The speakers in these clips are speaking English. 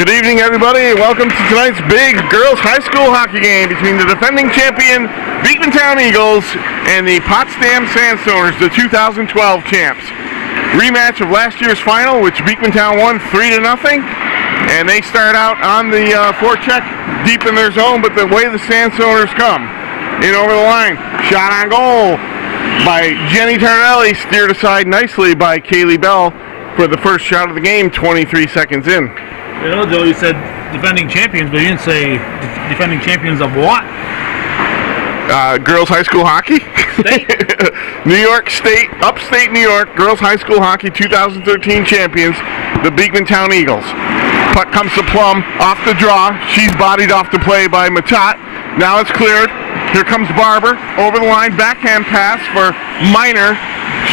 Good evening, everybody, and welcome to tonight's big girls high school hockey game between the defending champion Beekmantown Eagles and the Potsdam Sandstoners, the 2012 champs. Rematch of last year's final, which Beekmantown won 3-0, and they start out on the forecheck deep in their zone, but the way the Sandstoners come in over the line, shot on goal by Jenny Tarnelli, steered aside nicely by Kaylee Bell for the first shot of the game, 23 seconds in. You know, Joe, you said defending champions, but you didn't say defending champions of what? Girls high school hockey. State? New York State, upstate New York, girls high school hockey 2013 champions, the Beekmantown Eagles. Puck comes to Plum, off the draw. She's bodied off the play by Matat. Now it's cleared. Here comes Barber, over the line, backhand pass for Miner.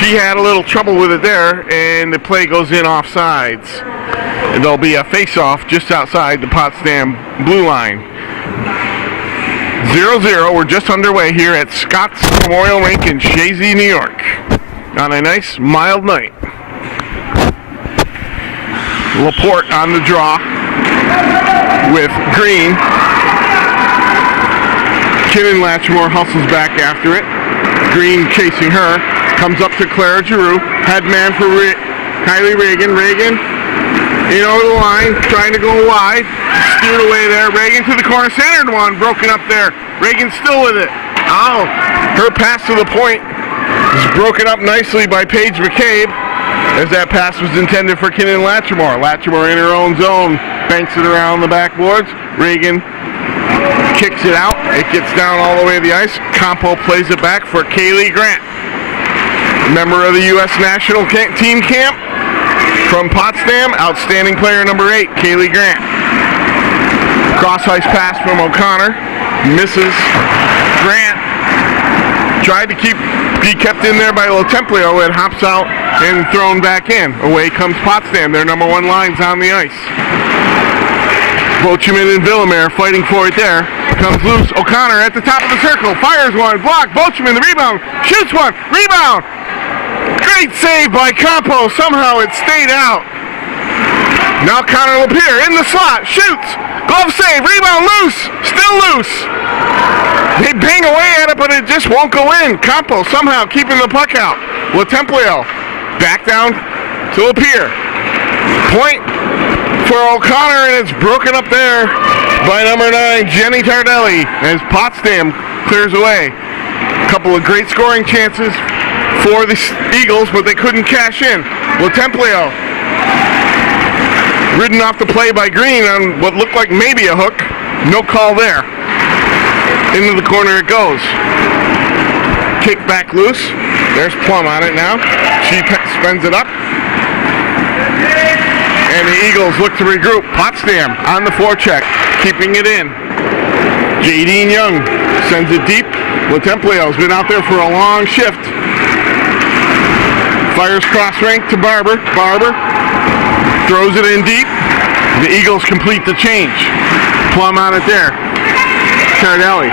She had a little trouble with it there, and the play goes in offsides. And there'll be a face-off just outside the Potsdam blue line. 0-0, we're just underway here at Scotts Memorial Rink in Chazy, New York, on a nice, mild night. Laporte on the draw with Green. Kinnan Latchmore hustles back after it. Green chasing her. Comes up to Clara Giroux. Headman for Kylie Reagan. Reagan in over the line, trying to go wide. Steered away there. Reagan to the corner. Centered one. Broken up there. Reagan still with it. Oh, her pass to the point is broken up nicely by Paige McCabe, as that pass was intended for Kinnan Latchmore. Latchmore in her own zone. Banks it around the backboards. Reagan kicks it out. It gets down all the way to the ice. Campo plays it back for Kaylee Grant, member of the U.S. National Team Camp from Potsdam. Outstanding player number 8, Kaylee Grant. Cross ice pass from O'Connor. Misses. Grant tried to be kept in there by Lotemplio, and hops out and thrown back in. Away comes Potsdam. Their number 1 line's on the ice. Bocheman and Villamere fighting for it there. Comes loose. O'Connor at the top of the circle. Fires one. Blocked. Bocheman, the rebound. Shoots one. Rebound. Great save by Campo. Somehow it stayed out. Now Connor Lapierre in the slot. Shoots. Glove save. Rebound loose. Still loose. They bang away at it, but it just won't go in. Campo somehow keeping the puck out. Lotemplio back down to Lapierre. Point for O'Connor, and it's broken up there by number 9, Jenny Tardelli, as Potsdam clears away. A couple of great scoring chances for the Eagles, but they couldn't cash in. Templio ridden off the play by Green on what looked like maybe a hook. No call there. Into the corner it goes. Kick back loose. There's Plum on it now. She spins it up. And the Eagles look to regroup. Potsdam on the forecheck, keeping it in. Jadine Young sends it deep. Templio's been out there for a long shift. Fires cross rank to Barber. Barber throws it in deep. The Eagles complete the change. Plum on it there. Tardelli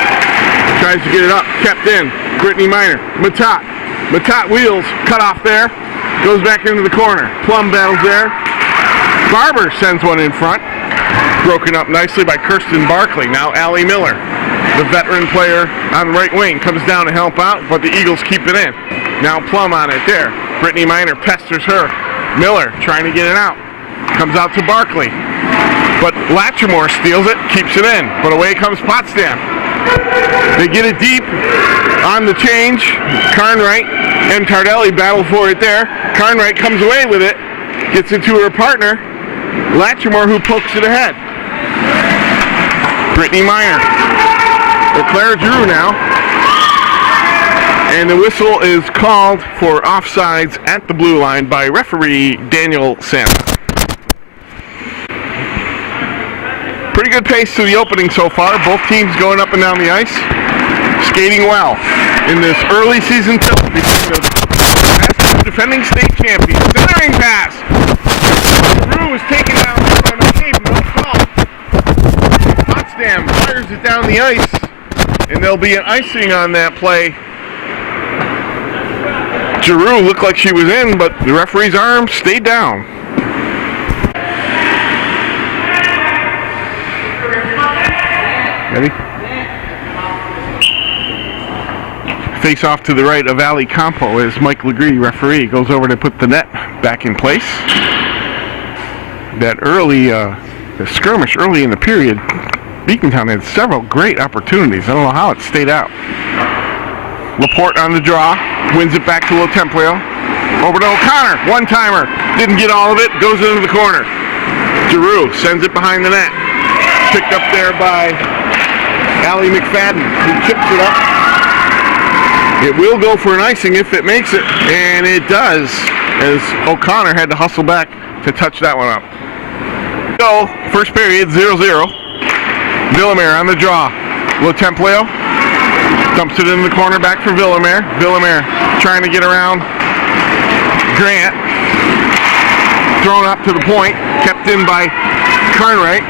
tries to get it up. Kept in. Brittany Miner. Matat. Matat wheels. Cut off there. Goes back into the corner. Plum battles there. Barber sends one in front. Broken up nicely by Kirsten Barkley. Now Allie Miller, the veteran player on the right wing, comes down to help out, but the Eagles keep it in. Now Plum on it there. Brittany Miner pesters her. Miller trying to get it out. Comes out to Barkley. But Latrimore steals it, keeps it in. But away comes Potsdam. They get it deep on the change. Carnwright and Tardelli battle for it there. Carnwright comes away with it. Gets into her partner. Latrimore, who pokes it ahead. Brittany Miner. Or Claire Drew now. And the whistle is called for offsides at the blue line by referee Daniel Santa. Pretty good pace to the opening so far. Both teams going up and down the ice. Skating well in this early season tilt between the defending state champions. Centering pass. Drew is taken down by McCabe. No call. Potsdam fires it down the ice. And there'll be an icing on that play. Giroux looked like she was in, but the referee's arm stayed down. Ready? Face off to the right of Ali Campo as Mike Legree, referee, goes over to put the net back in place. That early the skirmish early in the period, Beekmantown had several great opportunities. I don't know how it stayed out. Laporte on the draw, wins it back to Templio. Over to O'Connor, one-timer, didn't get all of it, goes into the corner. Giroux sends it behind the net. Picked up there by Allie McFadden, who chips it up. It will go for an icing if it makes it, and it does, as O'Connor had to hustle back to touch that one up. So, first period, 0-0. Villamere on the draw. Templio dumps it in the corner back for Villamere. Villamere trying to get around Grant. Thrown up to the point, kept in by Carnwright.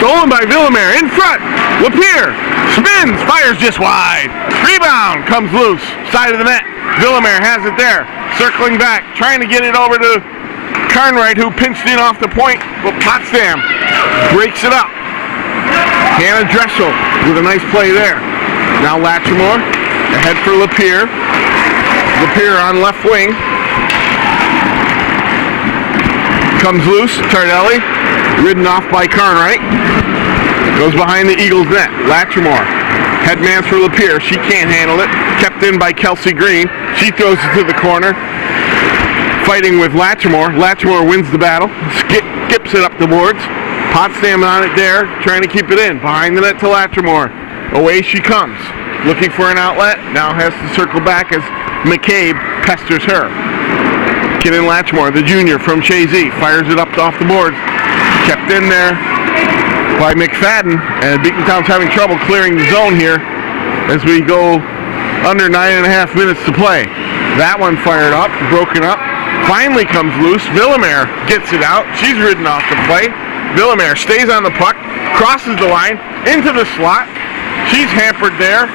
Stolen by Villamere, in front, Lapierre, spins, fires just wide. Rebound, comes loose, side of the net. Villamere has it there, circling back, trying to get it over to Carnwright, who pinched in off the point, but Potsdam breaks it up. Hannah Dressel with a nice play there. Now Latrimore, ahead for Lapierre. Lapierre on left wing. Comes loose, Tardelli, ridden off by Carnwright. Goes behind the Eagles' net. Latrimore, headman for Lapierre. She can't handle it. Kept in by Kelsey Green. She throws it to the corner. Fighting with Latrimore. Latrimore wins the battle. Skips it up the boards. Potsdam on it there, trying to keep it in. Behind the net to Latrimore. Away she comes. Looking for an outlet. Now has to circle back as McCabe pesters her. Kenan Latrimore, the junior from Chazy, fires it up off the boards. Kept in there by McFadden, and Beekmantown's having trouble clearing the zone here as we go under 9.5 minutes to play. That one fired up, broken up, finally comes loose. Villamere gets it out. She's ridden off the play. Villamere stays on the puck, crosses the line, into the slot. She's hampered there.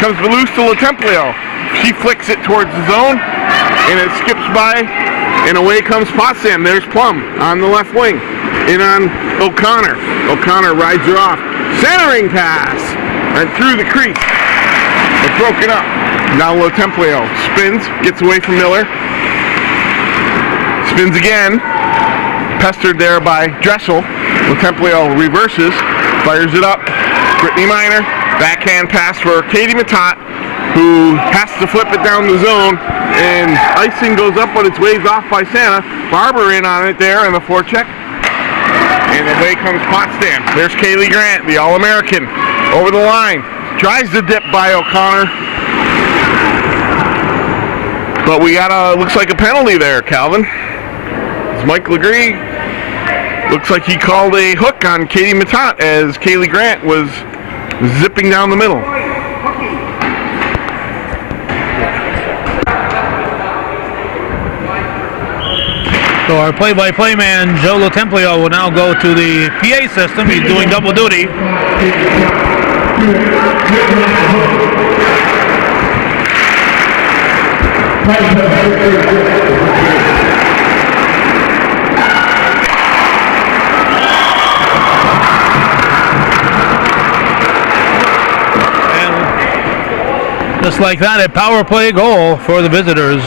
Comes loose to Templio. She flicks it towards the zone, and it skips by, and away comes Potsdam. There's Plum on the left wing. In on O'Connor. O'Connor rides her off. Centering pass. And through the crease. But broken up. Now pestered there by Dressel. Templio reverses, fires it up. Brittany Minor, backhand pass for Katie Matat, who has to flip it down the zone, and icing goes up, but it's waved off by Santa. Barber in on it there, and the forecheck. And away comes Potsdam. There's Kaylee Grant, the All-American, over the line. Tries to dip by O'Connor. But we got looks like a penalty there, Calvin. It's Mike Legree. Looks like he called a hook on Katie Matat as Kaylee Grant was zipping down the middle. So our play-by-play man, Joe Templio, will now go to the PA system. He's doing double duty. And just like that, a power play goal for the visitors.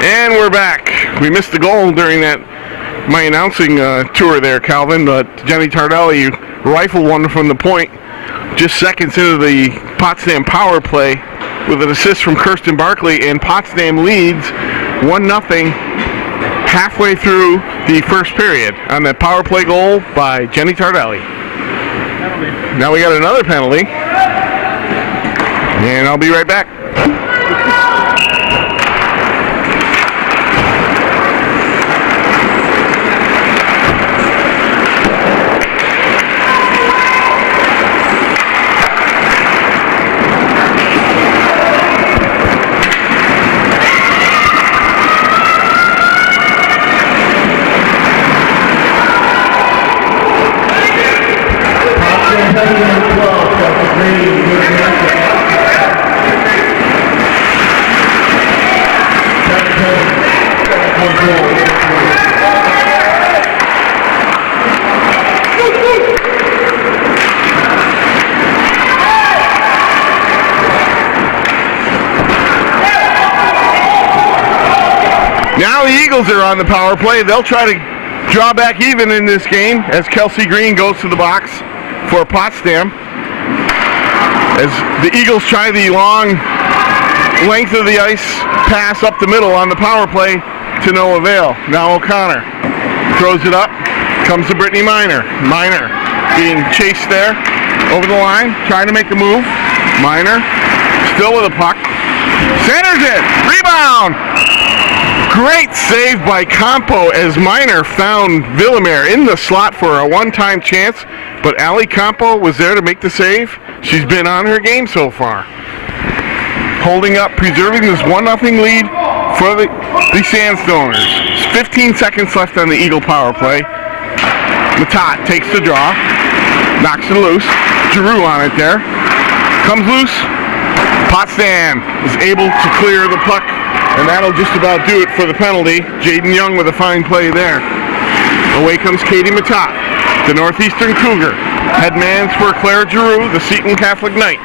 And we're back. We missed the goal during my announcing tour there, Calvin, but Jenny Tardelli rifled one from the point just seconds into the Potsdam power play with an assist from Kirsten Barkley, and Potsdam leads 1-0 halfway through the first period on that power play goal by Jenny Tardelli. Now we got another penalty, and I'll be right back. Now the Eagles are on the power play. They'll try to draw back even in this game as Kelsey Green goes to the box for Potsdam. As the Eagles try the long length of the ice pass up the middle on the power play to no avail. Now O'Connor throws it up. Comes to Brittany Minor. Minor being chased there over the line, trying to make a move. Minor still with a puck. Centers it. Rebound. Great save by Campo as Minor found Villamere in the slot for a one-time chance, but Ali Campo was there to make the save. She's been on her game so far. Holding up, preserving this 1-0 lead for the Sandstoners. 15 seconds left on the Eagle power play. Matat takes the draw, knocks it loose. Giroux on it there. Comes loose. Potsdam is able to clear the puck, and that'll just about do it for the penalty. Jaden Young with a fine play there. Away comes Katie Matat, the Northeastern Cougar. Head man's for Claire Giroux, the Seton Catholic Knight.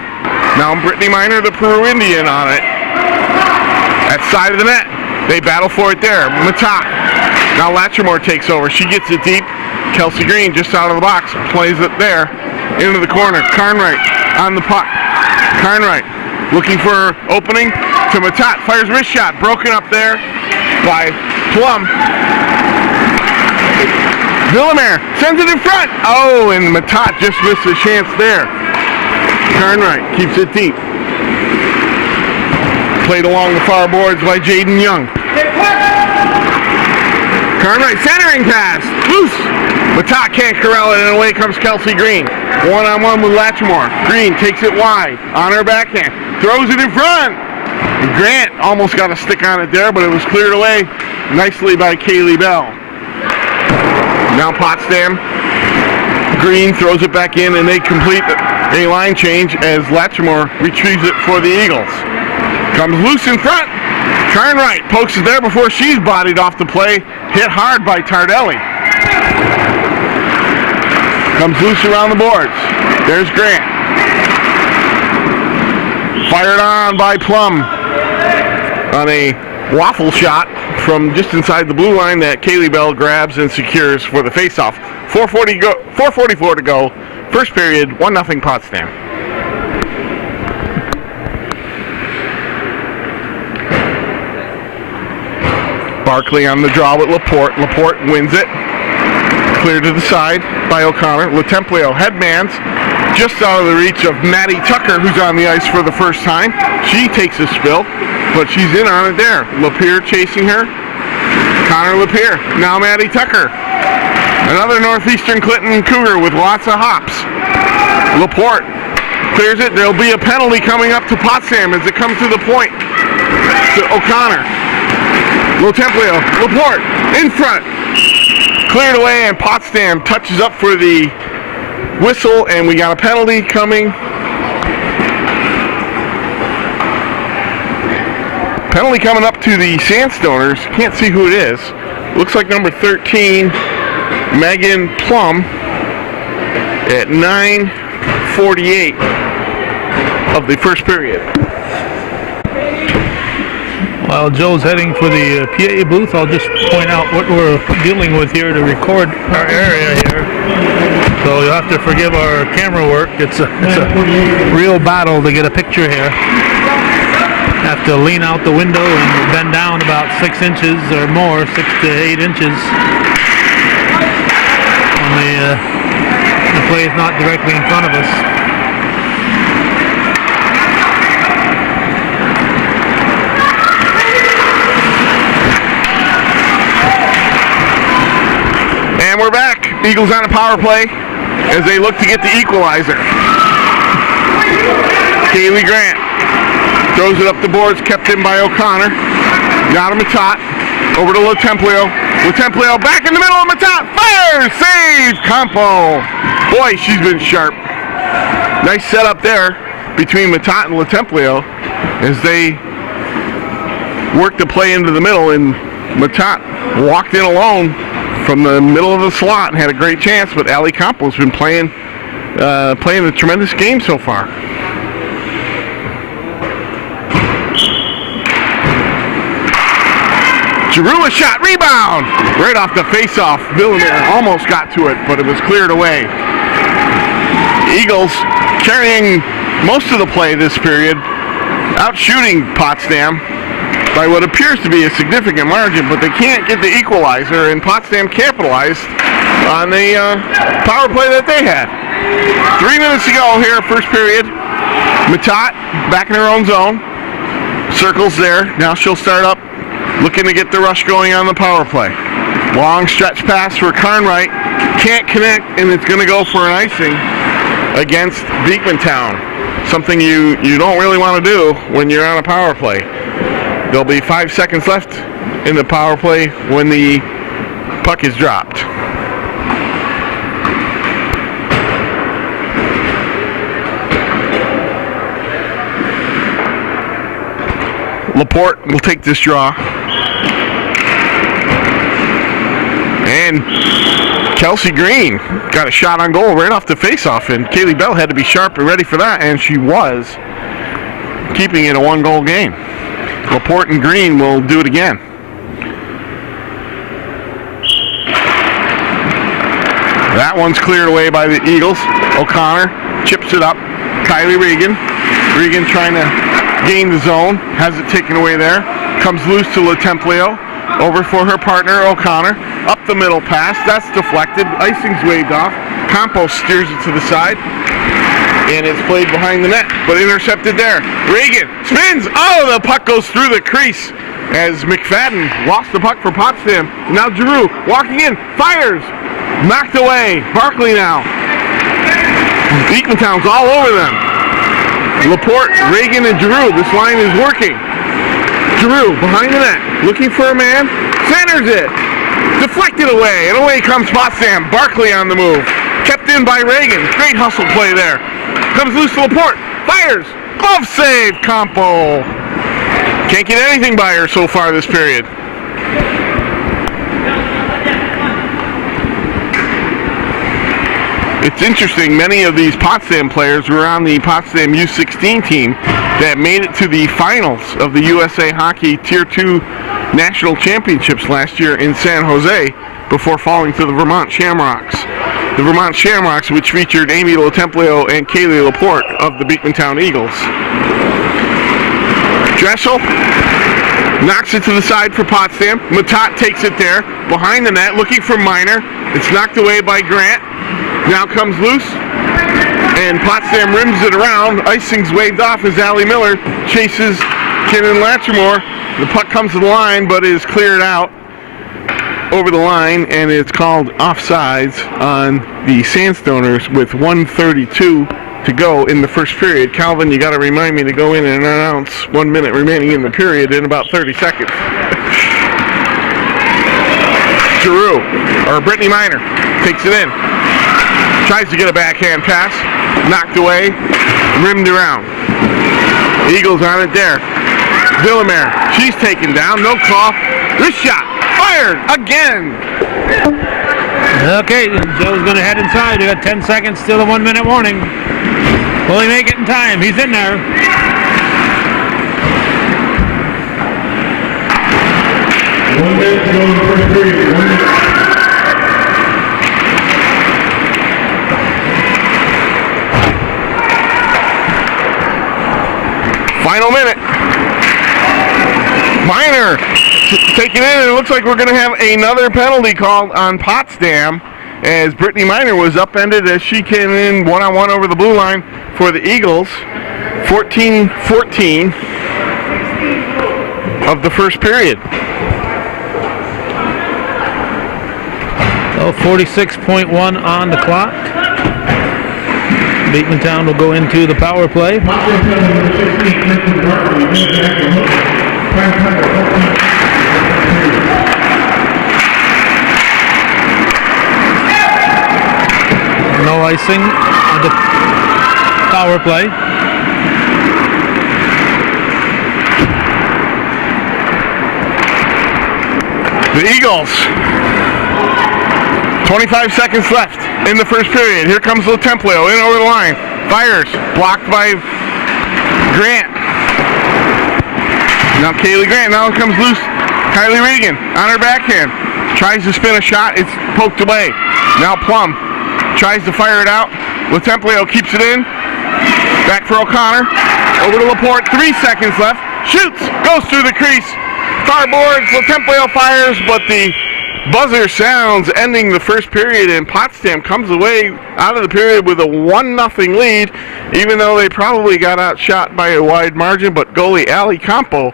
Now Brittany Minor, the Peru Indian on it. At side of the net. They battle for it there. Matat. Now Latrimore takes over. She gets it deep. Kelsey Green just out of the box. Plays it there. Into the corner. Carnwright on the puck. Carnwright looking for opening to Matat. Fires wrist shot. Broken up there by Plum. Villamere sends it in front. Oh, and Matat just missed a chance there. Carnwright keeps it deep. Played along the far boards by Jaden Young. Carnwright centering pass. Loose. Matat can't corral it, and away comes Kelsey Green. One-on-one with Latrimore. Green takes it wide on her backhand. Throws it in front. Grant almost got a stick on it there, but it was cleared away nicely by Kaylee Bell. Now Potsdam. Green throws it back in, and they complete a line change as Latrimore retrieves it for the Eagles. Comes loose in front. Carnwright pokes it there before she's bodied off the play. Hit hard by Tardelli. Comes loose around the boards. There's Grant. Fired on by Plum on a waffle shot from just inside the blue line that Kaylee Bell grabs and secures for the faceoff. 4:44 to go. First period, 1-0 Potsdam. Barkley on the draw with Laporte. Laporte wins it. Clear to the side by O'Connor. LaTemplio headmans just out of the reach of Maddie Tucker, who's on the ice for the first time. She takes a spill, but she's in on it there. Lapierre chasing her. Connor Lapierre. Now Maddie Tucker. Another Northeastern Clinton Cougar with lots of hops. Laporte clears it. There'll be a penalty coming up to Potsdam as it comes to the point to O'Connor. LaTemplio. Laporte in front. Cleared away, and Potsdam touches up for the whistle, and we got a penalty coming. Penalty coming up to the Sandstoners. Can't see who it is. Looks like number 13, Megan Plum, at 9:48 of the first period. While Joe's heading for the PA booth, I'll just point out what we're dealing with here to record our area here. So you'll have to forgive our camera work. It's a real battle to get a picture here. Have to lean out the window and bend down about 6 inches or more, 6 to 8 inches. And the play is not directly in front of us. And we're back. Eagles on a power play as they look to get the equalizer. Kaylee Grant throws it up the boards, kept in by O'Connor. Got him Matat. Over to LaTemplio. LaTemplio back in the middle of Matat. Fire! Save! Campo. Boy, she's been sharp. Nice setup there between Matat and LaTemplio as they worked the play into the middle, and Matat walked in alone from the middle of the slot and had a great chance, but Ali Campo's been playing a tremendous game so far. Giroux a shot, rebound! Right off the face-off. Villamere almost got to it, but it was cleared away. Eagles carrying most of the play this period, out shooting Potsdam by what appears to be a significant margin, but they can't get the equalizer, and Potsdam capitalized on the power play that they had. 3 minutes to go here, first period. Matat back in her own zone. Circles there. Now she'll start up, looking to get the rush going on the power play. Long stretch pass for Carnwright. Can't connect, and it's going to go for an icing against Beekmantown. Something you don't really want to do when you're on a power play. There'll be 5 seconds left in the power play when the puck is dropped. Laporte will take this draw. And Kelsey Green got a shot on goal right off the faceoff, and Kaylee Bell had to be sharp and ready for that, and she was, keeping it a 1-goal game. Laporte and Green will do it again. That one's cleared away by the Eagles. O'Connor chips it up. Kylie Regan. Regan trying to gain the zone. Has it taken away there. Comes loose to LaTemplio. Over for her partner, O'Connor. Up the middle pass. That's deflected. Icing's waved off. Campos steers it to the side. And it's played behind the net, but intercepted there. Reagan spins. Oh, the puck goes through the crease as McFadden lost the puck for Potsdam. Now Giroux walking in, fires. Knocked away. Barkley now. Beekmantown's all over them. Laporte, Reagan, and Giroux. This line is working. Giroux behind the net, looking for a man. Centers it. Deflected away, and away comes Potsdam. Barkley on the move. Kept in by Reagan. Great hustle play there. Comes loose to Laporte. Fires. Glove save, Campo. Can't get anything by her so far this period. It's interesting, many of these Potsdam players were on the Potsdam U16 team that made it to the finals of the USA Hockey Tier 2 National Championships last year in San Jose before falling to the Vermont Shamrocks. The Vermont Shamrocks, which featured Amy Lotemplio and Kaylee Laporte of the Beekmantown Eagles. Dressel knocks it to the side for Potsdam. Matat takes it there, behind the net, looking for Miner. It's knocked away by Grant. Now comes loose, and Potsdam rims it around. Icing's waved off as Allie Miller chases Kenan Latrimore. The puck comes to the line, but is cleared out over the line, and it's called offsides on the Sandstoners with 1:32 to go in the first period. Calvin, you got to remind me to go in and announce 1 minute remaining in the period in about 30 seconds. Giroux, or Brittany Miner, takes it in. Tries to get a backhand pass, knocked away, rimmed around. Eagles on it there. Villamere, she's taken down, no call. This shot, fired again. Okay, Joe's going to head inside. We got 10 seconds, still a 1 minute warning. Will he make it in time? He's in there. One minute to go in the first period. 1 minute. Final minute. Miner taking in, and it looks like we're going to have another penalty called on Potsdam as Brittany Miner was upended as she came in one-on-one over the blue line for the Eagles. 14-14 of the first period. Oh, 46.1 on the clock. Beekmantown will go into the power play. No icing on the power play. The Eagles. 25 seconds left in the first period. Here comes Lotemplio in over the line. Fires. Blocked by Grant. Now Kaylee Grant. Now it comes loose. Kylie Reagan on her backhand. Tries to spin a shot. It's poked away. Now Plum tries to fire it out. Lotemplio keeps it in. Back for O'Connor. Over to Laporte. 3 seconds left. Shoots. Goes through the crease. Far boards. Lotemplio fires, but the buzzer sounds, ending the first period, and Potsdam comes away out of the period with a 1-0 lead, even though they probably got outshot by a wide margin. But goalie Allie Campo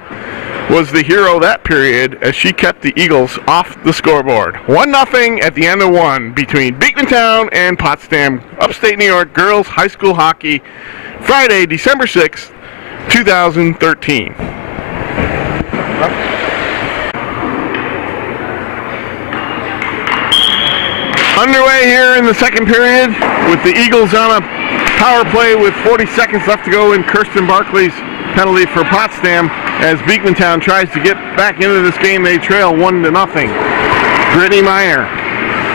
was the hero that period as she kept the Eagles off the scoreboard. 1-0 at the end of one between Beekmantown and Potsdam. Upstate New York girls high school hockey, Friday, December 6th, 2013. Underway here in the second period with the Eagles on a power play with 40 seconds left to go in Kirsten Barkley's penalty for Potsdam as Beekmantown tries to get back into this game. They trail 1-0. Brittany Miner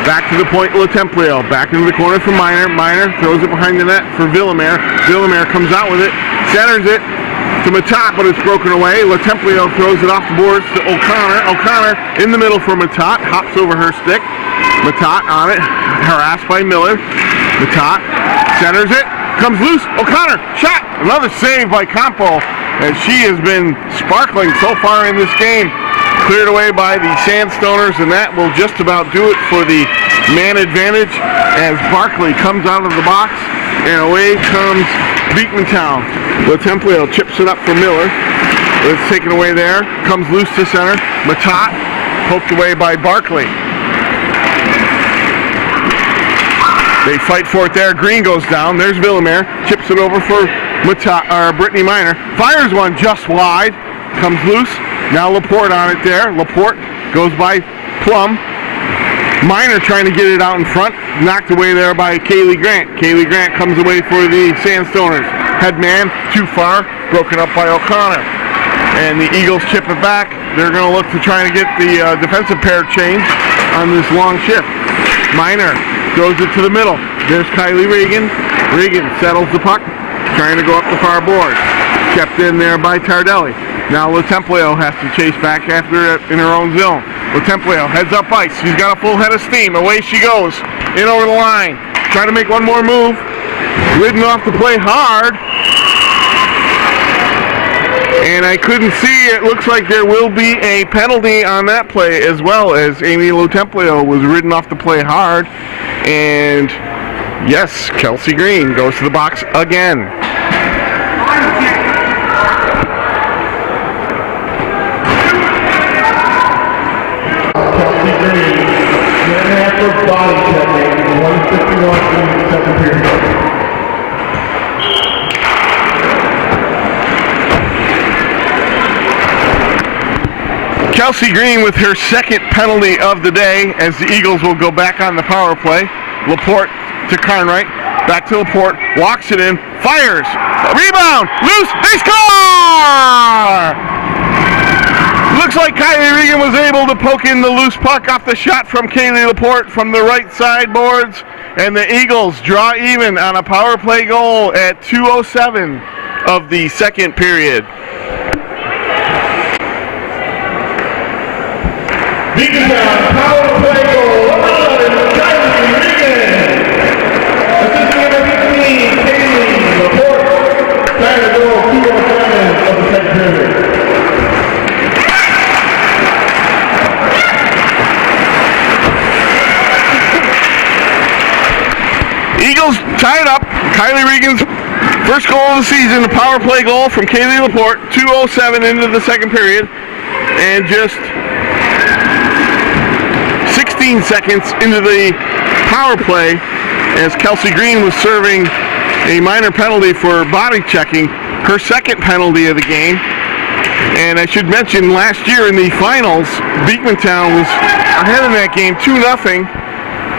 back to the point. Lotemplio back into the corner for Miner. Miner throws it behind the net for Villamere. Villamere comes out with it, centers it to Matat, but it's broken away. Lotemplio throws it off the boards to O'Connor. O'Connor in the middle for Matat, hops over her stick. Matat on it, harassed by Miller. Matat centers it, comes loose. O'Connor, shot! Another save by Campo, as she has been sparkling so far in this game. Cleared away by the Sandstoners, and that will just about do it for the man advantage as Barkley comes out of the box, and away comes Beekmantown. Lotemplio chips it up for Miller. It's taken away there. Comes loose to center. Matat poked away by Barkley. They fight for it there. Green goes down. There's Villamere. Chips it over for Brittany Minor. Fires one just wide. Comes loose. Now Laporte on it there. Laporte goes by Plum. Minor trying to get it out in front. Knocked away there by Kaylee Grant. Kaylee Grant comes away for the Sandstoners. Head man too far. Broken up by O'Connor. And the Eagles chip it back. They're going to look to try to get the defensive pair changed on this long shift. Minor throws it to the middle. There's Kylie Reagan. Reagan settles the puck. Trying to go up the far board. Kept in there by Tardelli. Now LaTemplio has to chase back after it in her own zone. LaTemplio heads up ice. She's got a full head of steam. Away she goes. In over the line. Trying to make one more move. Ridden off the play hard. And I couldn't see. It looks like there will be a penalty on that play as well, as Amy LaTemplio was ridden off the play hard. And yes, Kelsey Green goes to the box again. Kelsey Green, after body checking, 151 in the second period. Kelsey Green with her second penalty of the day, as the Eagles will go back on the power play. Laporte to Carnwright, back to Laporte, walks it in, fires, rebound, loose, they score! Looks like Kylie Regan was able to poke in the loose puck off the shot from Kaylee Laporte from the right side boards, and the Eagles draw even on a power play goal at 2:07 of the second period. Beekmantown power play goal, number 11, Chazy Regan. Assistant number 15, Kaylee Laporte. Time to go 2:07 of the second period. Eagles tied up. Kylie Regan's first goal of the season, the power play goal from Kaylee Laporte, 2:07 into the second period, and just 16 seconds into the power play, as Kelsey Green was serving a minor penalty for body checking, her second penalty of the game. And I should mention, last year in the finals, Beekmantown was ahead in that game 2-0,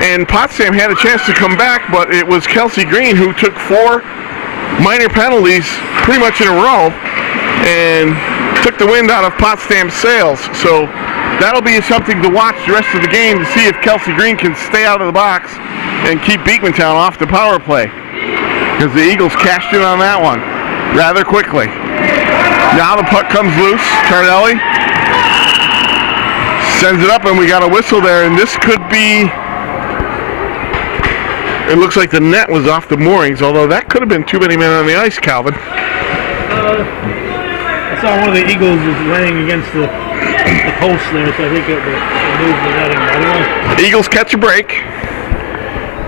and Potsdam had a chance to come back, but it was Kelsey Green who took 4 minor penalties pretty much in a row and took the wind out of Potsdam's sails. So that'll be something to watch the rest of the game to see if Kelsey Green can stay out of the box and keep Beekmantown off the power play, because the Eagles cashed in on that one rather quickly. Now the puck comes loose. Tardelli sends it up, and we got a whistle there, and this could be... It looks like the net was off the moorings, although that could have been too many men on the ice, Calvin. I saw one of the Eagles was laying against the post there, so I think it moved the netting. I don't know. The Eagles catch a break.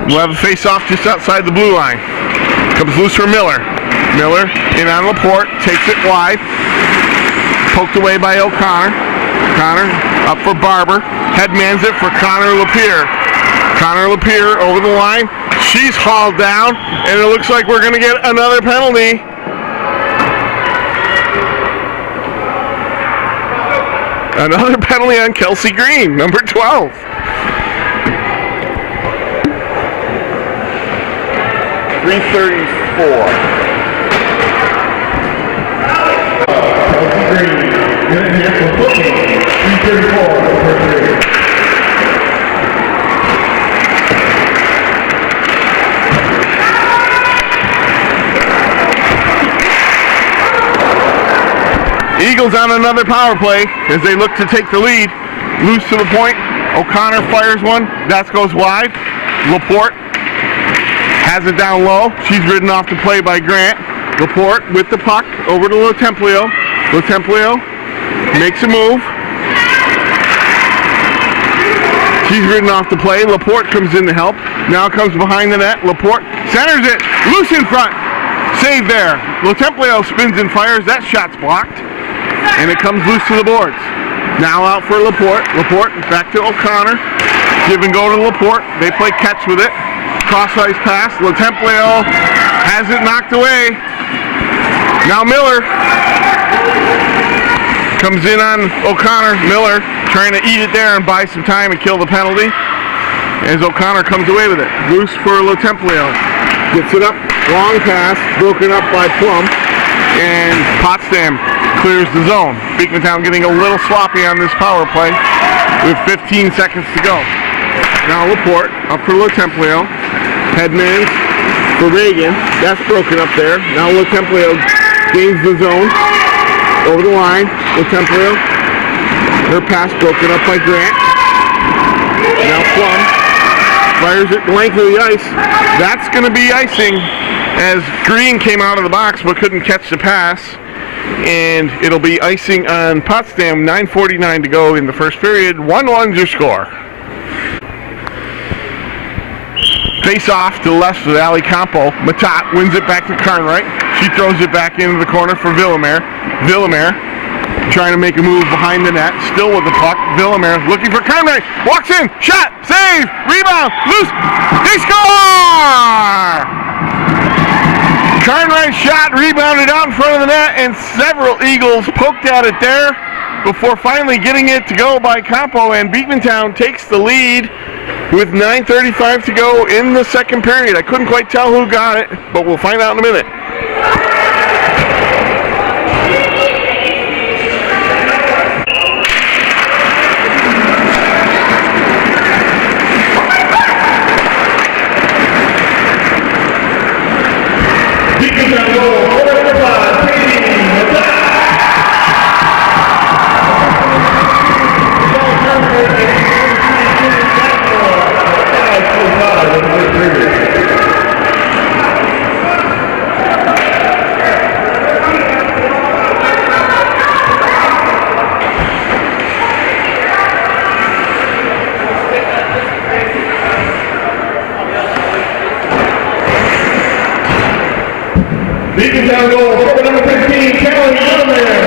We'll have a face-off just outside the blue line. Comes loose for Miller. Miller in on Laporte, takes it wide. Poked away by O'Connor. Connor up for Barber. Headmans it for Connor Lapierre. Connor Lapierre over the line. She's hauled down, and it looks like we're going to get another penalty. Another penalty on Kelsey Green, number 12. .334. Kelsey Green, getting here for booking, 3:34 of the first period. Eagles on another power play as they look to take the lead. Loose to the point. O'Connor fires one. That goes wide. Laporte has it down low. She's ridden off the play by Grant. Laporte with the puck over to LaTemplio. LaTemplio makes a move. She's ridden off the play. Laporte comes in to help. Now comes behind the net. Laporte centers it. Loose in front. Save there. LaTemplio spins and fires. That shot's blocked. And it comes loose to the boards. Now out for Laporte. Laporte back to O'Connor. Give and go to Laporte. They play catch with it. Cross ice pass. LaTemplio has it knocked away. Now Miller comes in on O'Connor. Miller trying to eat it there and buy some time and kill the penalty as O'Connor comes away with it. Loose for LaTemplio. Gets it up, long pass, broken up by Plum, and Potsdam clears the zone. Beekmantown getting a little sloppy on this power play with 15 seconds to go. Now Laporte up for LaTemplio. Headman for Reagan. That's broken up there. Now LaTemplio gains the zone. Over the line. LaTemplio. Her pass broken up by Grant. Now Plum fires it the length of the ice. That's going to be icing as Green came out of the box but couldn't catch the pass. And it'll be icing on Potsdam. 9:49 to go in the first period. 1-1 your score. Face off to the left with Ali Campo. Matat wins it back to Carnwright. She throws it back into the corner for Villamere. Villamere trying to make a move behind the net. Still with the puck. Villamere looking for Carnwright. Walks in. Shot. Save. Rebound. Loose. They score! Carnwright shot. Rebounded out in front of the net. And several Eagles poked at it there before finally getting it to go by Campo. And Beekmantown takes the lead with 9:35 to go in the second period. I couldn't quite tell who got it, but we'll find out in a minute. Beekmantown goal, number 5, Chazy. Beekmantown goal, number 15, Kelly Villamere.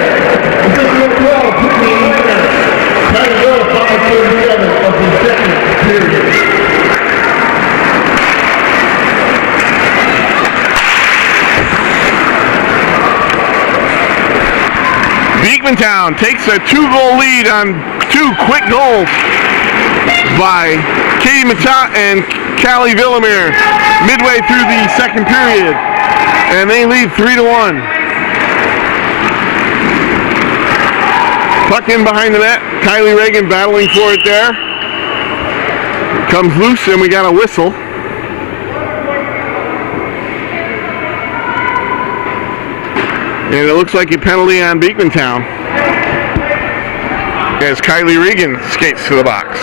Assistant number 12, Brittany Leonard. Time to go, 5:37 of the second period. Beekmantown takes a 2-goal lead on 2 quick goals by Katie Matat and Callie Villamere midway through the second period. And they lead 3-1. Puck in behind the net. Kylie Reagan battling for it there. Comes loose and we got a whistle. And it looks like a penalty on Beekmantown as Kylie Reagan skates to the box.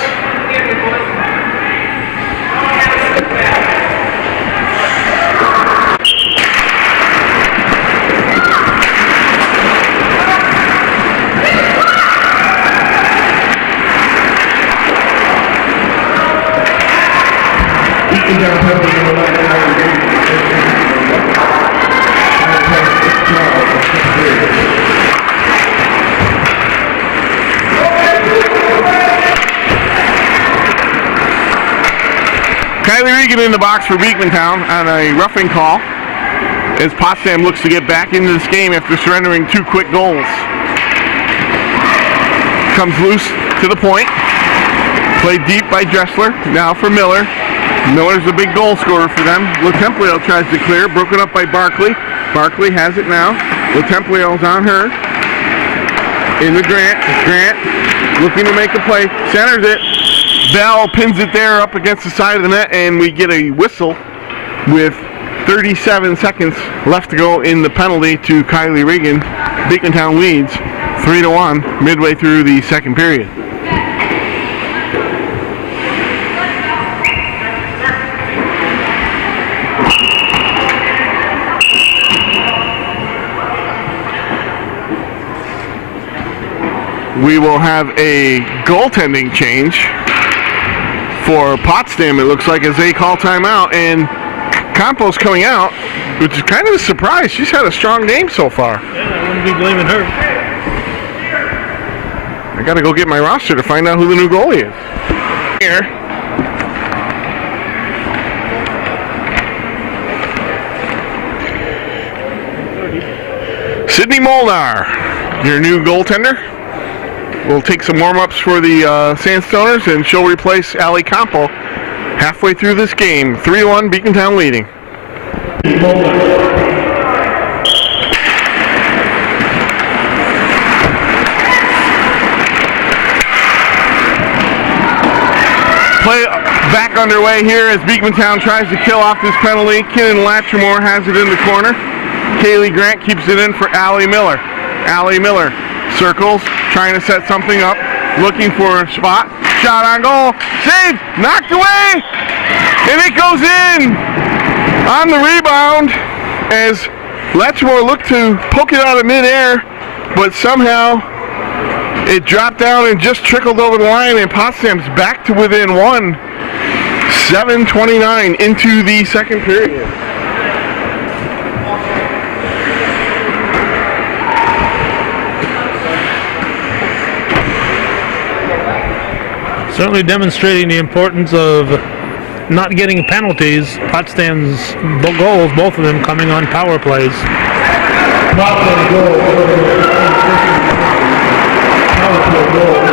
Kylie Regan in the box for Beekmantown on a roughing call as Potsdam looks to get back into this game after surrendering 2 quick goals. Comes loose to the point. Played deep by Dressler. Now for Miller. Miller's a big goal scorer for them. LaTemplio tries to clear. Broken up by Barkley. Barkley has it now. LaTemplio's on her. Into Grant. Grant looking to make a play. Centers it. Bell pins it there up against the side of the net, and we get a whistle with 37 seconds left to go in the penalty to Kylie Regan. Beekmantown leads 3-1 midway through the second period. We will have a goaltending change for Potsdam, it looks like, as they call timeout, and Campos coming out, which is kind of a surprise. She's had a strong game so far. Yeah, I wouldn't be blaming her. I got to go get my roster to find out who the new goalie is. Here. Sydney Molnar, your new goaltender. We'll take some warm-ups for the Sandstoners, and she'll replace Allie Campo halfway through this game. 3-1, Beekmantown leading. Play back underway here as Beekmantown tries to kill off this penalty. Kinnan Latrimore has it in the corner. Kaylee Grant keeps it in for Allie Miller. Allie Miller circles, trying to set something up, looking for a spot. Shot on goal, saved, knocked away, and it goes in on the rebound as Latrimore looked to poke it out of midair, but somehow it dropped down and just trickled over the line, and Potsdam's back to within one. 7:29 into the second period. Certainly demonstrating the importance of not getting penalties. Potsdam's goals, both of them coming on power plays. Potsdam goal. Power play goal.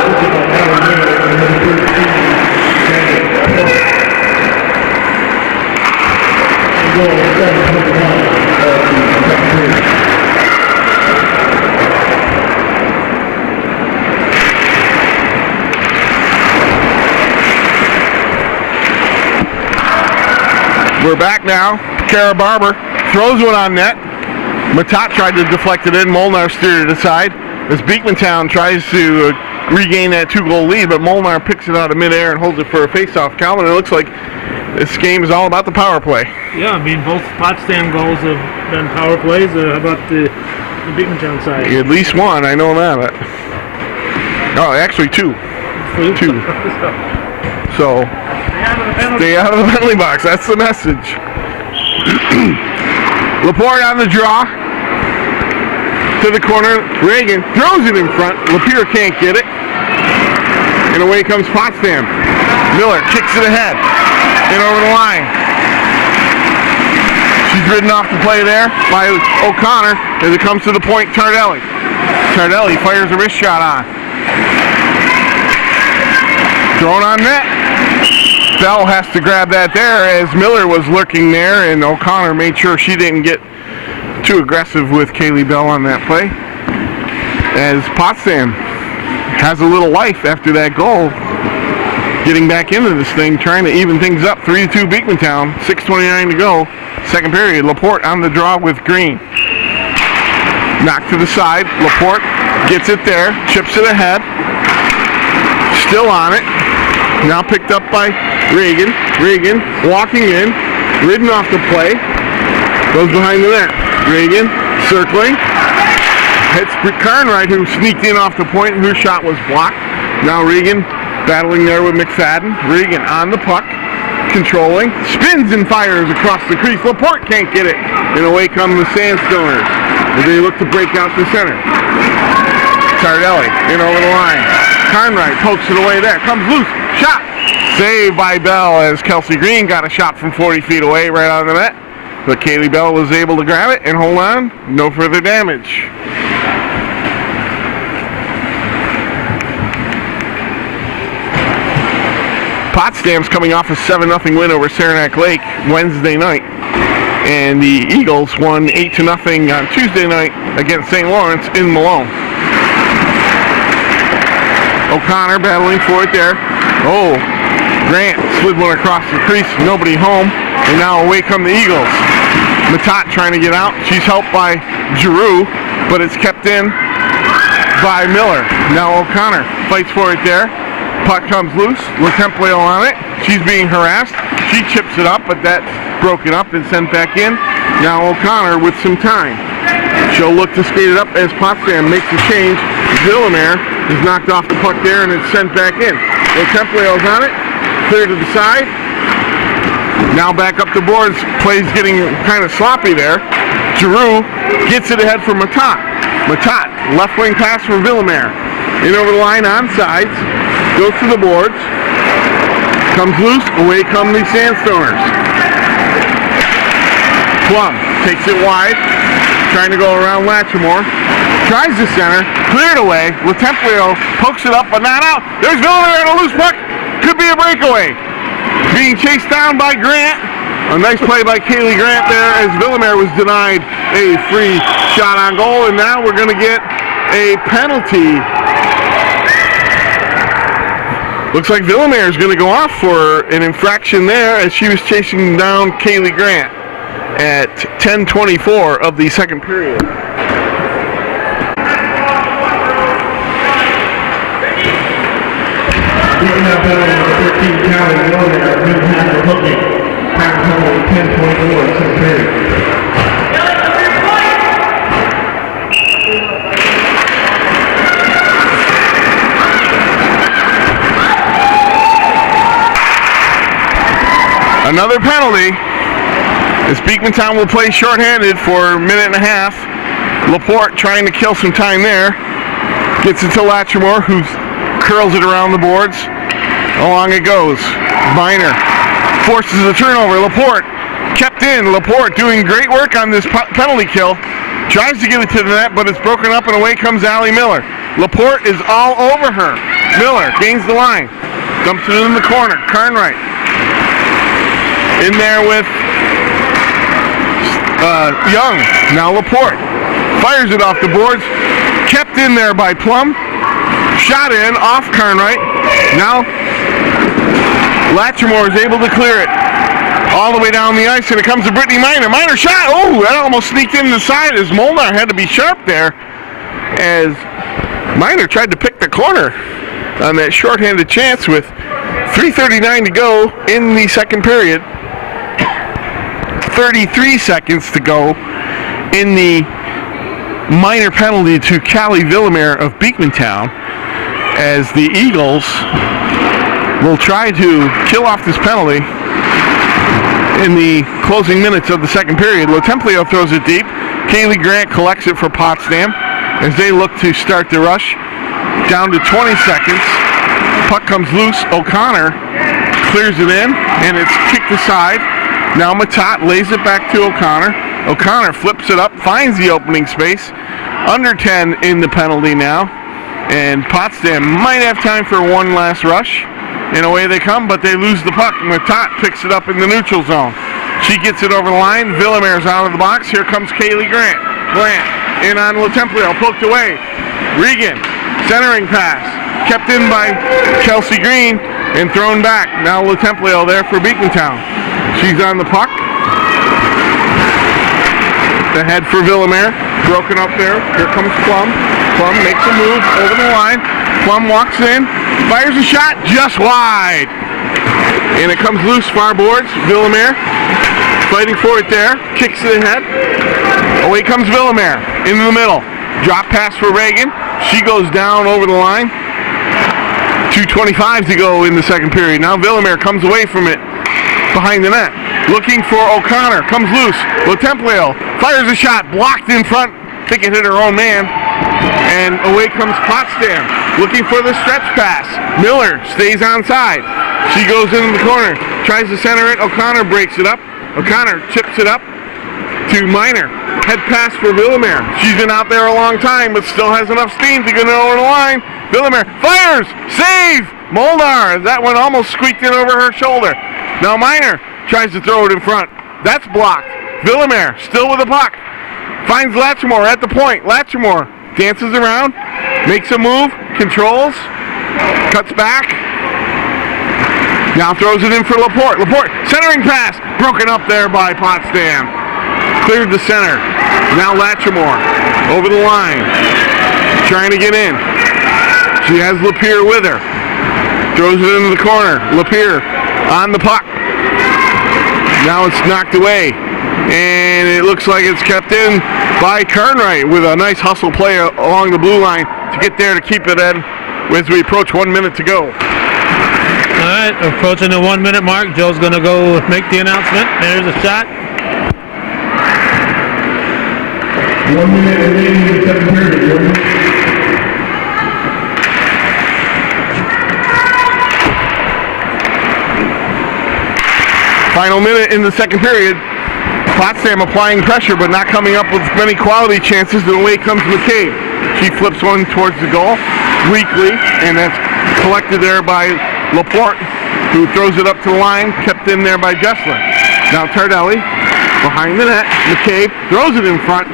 We're back now. Kara Barber throws one on net. Matat tried to deflect it in. Molnar steered it aside as Beekmantown tries to regain that 2-goal lead, but Molnar picks it out of midair and holds it for a face-off. Calvin, it looks like this game is all about the power play. Yeah, I mean, both Potsdam goals have been power plays. How about the Beekmantown side? At least one, I know that. Oh, actually two. Two. So, stay out of the penalty box. That's the message. Laporte on the draw. To the corner. Reagan throws it in front. Lapeer can't get it. And away comes Potsdam. Miller kicks it ahead. And over the line. She's ridden off the play there by O'Connor as it comes to the point. Tardelli. Tardelli fires a wrist shot on. Thrown on net. Bell has to grab that there as Miller was lurking there, and O'Connor made sure she didn't get too aggressive with Kaylee Bell on that play. As Potsdam has a little life after that goal, getting back into this thing, trying to even things up. 3-2 Beekmantown, 6:29 to go, second period. Laporte on the draw with Green. Knocked to the side. Laporte gets it there, chips it ahead. Still on it. Now picked up by Reagan. Reagan walking in, ridden off the play. Goes behind the net. Reagan circling. Hits Carnwright, who sneaked in off the point. Her shot was blocked. Now Reagan battling there with McFadden. Reagan on the puck, controlling. Spins and fires across the crease. Laporte can't get it. And away come the Sandstoners as they look to break out the center. Tardelli in over the line. Carnwright pokes it away there. Comes loose. Shot. Saved by Bell as Kelsey Green got a shot from 40 feet away right out of the net. But Kaylee Bell was able to grab it and hold on. No further damage. Potsdam's coming off a 7-0 win over Saranac Lake Wednesday night. And the Eagles won 8-0 on Tuesday night against St. Lawrence in Malone. O'Connor battling for it there. Oh, Grant slid one across the crease, nobody home, and now away come the Eagles. Matat trying to get out. She's helped by Giroux, but it's kept in by Miller. Now O'Connor fights for it there. Puck comes loose. LaTemplio on it. She's being harassed. She chips it up, but that's broken up and sent back in. Now O'Connor with some time. She'll look to skate it up as Potsdam makes a change. Villamere is knocked off the puck there and it's sent back in. LaTemplio's on it. Clear to the side. Now back up the boards. Play's getting kind of sloppy there. Giroux gets it ahead for Matat. Matat, left wing pass for Villamere. In over the line on sides. Goes to the boards. Comes loose. Away come the Sandstoners. Plum takes it wide. trying to go around Latrimore. Tries the center, cleared away. Latemplio pokes it up, but not out. There's Villamere on a loose puck. Could be a breakaway. Being chased down by Grant. A nice play by Kaylee Grant there as Villamere was denied a free shot on goal, and now we're going to get a penalty. Looks like Villamere is going to go off for an infraction there as she was chasing down Kaylee Grant at 10:24 of the second period. Now penalty number 13, Callie Villamere, mid-hander hooking. Time penalty 10:24, second period. Another penalty. As Beekmantown will play shorthanded for a minute and a half. Laporte trying to kill some time there. Gets it to Latrimore, who curls it around the boards. Along it goes. Miner forces the turnover. Laporte kept in. Laporte doing great work on this penalty kill. Tries to get it to the net, but it's broken up, and away comes Allie Miller. Laporte is all over her. Miller gains the line. Dumps it in the corner. Carnwright in there with Young. Now Laporte fires it off the boards. Kept in there by Plum. Shot in off Carnwright. Now Latrimore is able to clear it all the way down the ice, and it comes to Brittany Miner. Miner shot. Oh, that almost sneaked in the side as Molnar had to be sharp there as Miner tried to pick the corner on that shorthanded chance with 3:39 to go in the second period. 33 seconds to go in the minor penalty to Callie Villamere of Beekmantown as the Eagles will try to kill off this penalty in the closing minutes of the second period. Latemplio throws it deep. Kaylee Grant collects it for Potsdam as they look to start the rush. Down to 20 seconds. Puck comes loose. O'Connor clears it in, and it's kicked aside. Now Matat lays it back to O'Connor. O'Connor flips it up, finds the opening space. Under 10 in the penalty now. And Potsdam might have time for one last rush. And away they come, but they lose the puck. Matat picks it up in the neutral zone. She gets it over the line. Villamere's out of the box. Here comes Kaylee Grant. Grant in on Latemplio, poked away. Regan, centering pass. Kept in by Chelsea Green and thrown back. Now Latemplio there for Beekmantown. She's on the puck. The head for Villamere. Broken up there. Here comes Plum. Plum makes a move over the line. Plum walks in. Fires a shot just wide. And it comes loose far boards. Villamere fighting for it there. Kicks it ahead. Away comes Villamere. Into the middle. Drop pass for Reagan. She goes down over the line. 2:25 to go in the second period. Now Villamere comes away from it behind the net. Looking for O'Connor. Comes loose. Latemplio fires a shot. Blocked in front. I think it hit her own man. And away comes Potsdam. Looking for the stretch pass. Miller stays onside. She goes into the corner. Tries to center it. O'Connor breaks it up. O'Connor chips it up to Miner. Head pass for Villamere. She's been out there a long time, but still has enough steam to get over the line. Villamere fires! Save! Molnar! That one almost squeaked in over her shoulder. Now Miner tries to throw it in front. That's blocked. Villamere still with the puck. Finds Latrimore at the point. Latrimore dances around, makes a move, controls, cuts back. Now throws it in for Laporte. Laporte, centering pass, broken up there by Potsdam. Cleared the center. Now Latrimore over the line, trying to get in. She has Lapierre with her. Throws it into the corner. Lapierre on the puck. Now it's knocked away. And it looks like it's kept in by Carnwright with a nice hustle play along the blue line to get there to keep it in as we approach 1 minute to go. All right, approaching the 1 minute mark. Joe's going to go make the announcement. There's a shot. 1 minute remaining in the second period. Final minute in the second period. Potsdam applying pressure but not coming up with many quality chances. And away comes McCabe. She flips one towards the goal weakly, and that's collected there by Laporte, who throws it up to the line, kept in there by Jessler. Now Tardelli behind the net. McCabe throws it in front,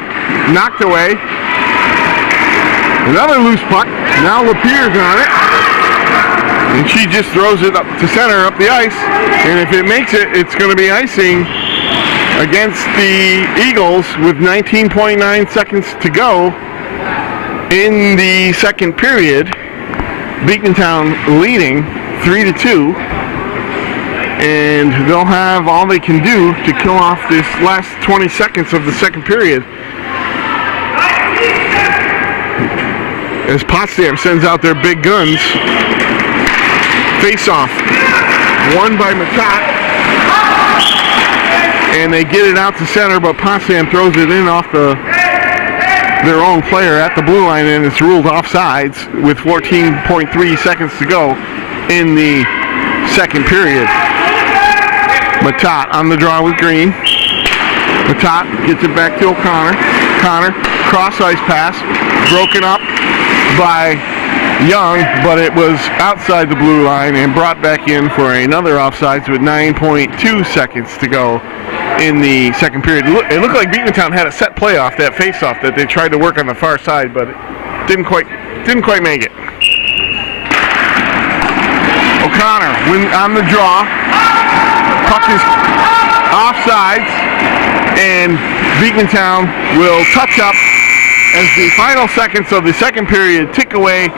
knocked away. Another loose puck. Now Lapierre's on it. And she just throws it up to center, up the ice. And if it makes it, it's going to be icing against the Eagles with 19.9 seconds to go in the second period. Beekmantown leading 3-2. And they'll have all they can do to kill off this last 20 seconds of the second period. As Potsdam sends out their big guns. Face-off. Won by Matat. And they get it out to center, but Potsdam throws it in off their own player at the blue line, and it's ruled offsides with 14.3 seconds to go in the second period. Matat on the draw with Green. Matat gets it back to O'Connor. Connor, cross-ice pass, broken up by Young, but it was outside the blue line and brought back in for another offsides with 9.2 seconds to go in the second period. It looked like Beekmantown had a set play off that face-off that they tried to work on the far side, but it didn't quite make it. O'Connor on the draw. Puck is offsides, and Beekmantown will touch up as the final seconds of the second period tick away,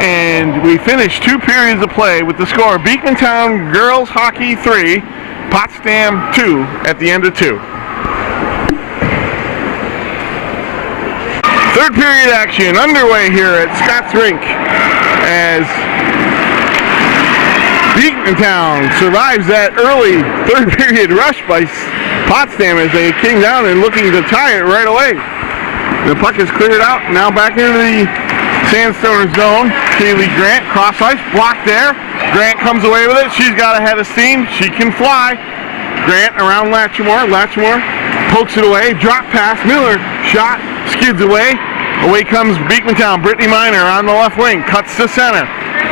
and we finish 2 periods of play with the score Beekmantown Girls Hockey 3, Potsdam 2 at the end of 2. Third period action underway here at Scotts Rink as Beekmantown survives that early third period rush by Potsdam as they came down and looking to tie it right away. The puck is cleared out, now back into the Sandstoner zone. Kaylee Grant, cross ice, blocked there. Grant comes away with it. She's got a head of steam. She can fly. Grant around Latchmore. Latchmore pokes it away. Drop pass. Miller shot. Skids away. Away comes Beekmantown. Brittany Miner on the left wing. Cuts to center.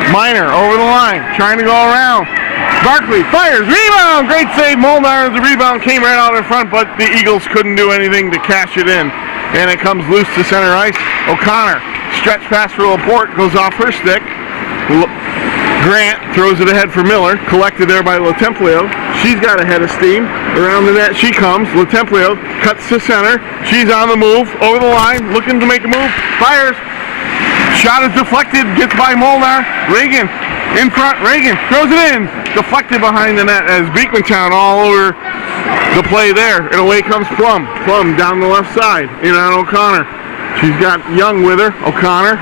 Miner over the line. Trying to go around. Barkley fires. Rebound. Great save. Molnar. The rebound came right out in front, but the Eagles couldn't do anything to cash it in. And it comes loose to center ice. O'Connor, stretch pass for Laporte, goes off her stick. Grant throws it ahead for Miller, collected there by LaTemplio. She's got a head of steam. Around the net she comes. LaTemplio cuts to center. She's on the move, over the line, looking to make a move. Fires. Shot is deflected, gets by Molnar. Reagan in front. Reagan throws it in. Deflected behind the net as Beekmantown all over the play there, and away comes Plum. Plum down the left side, in on O'Connor. She's got Young with her. O'Connor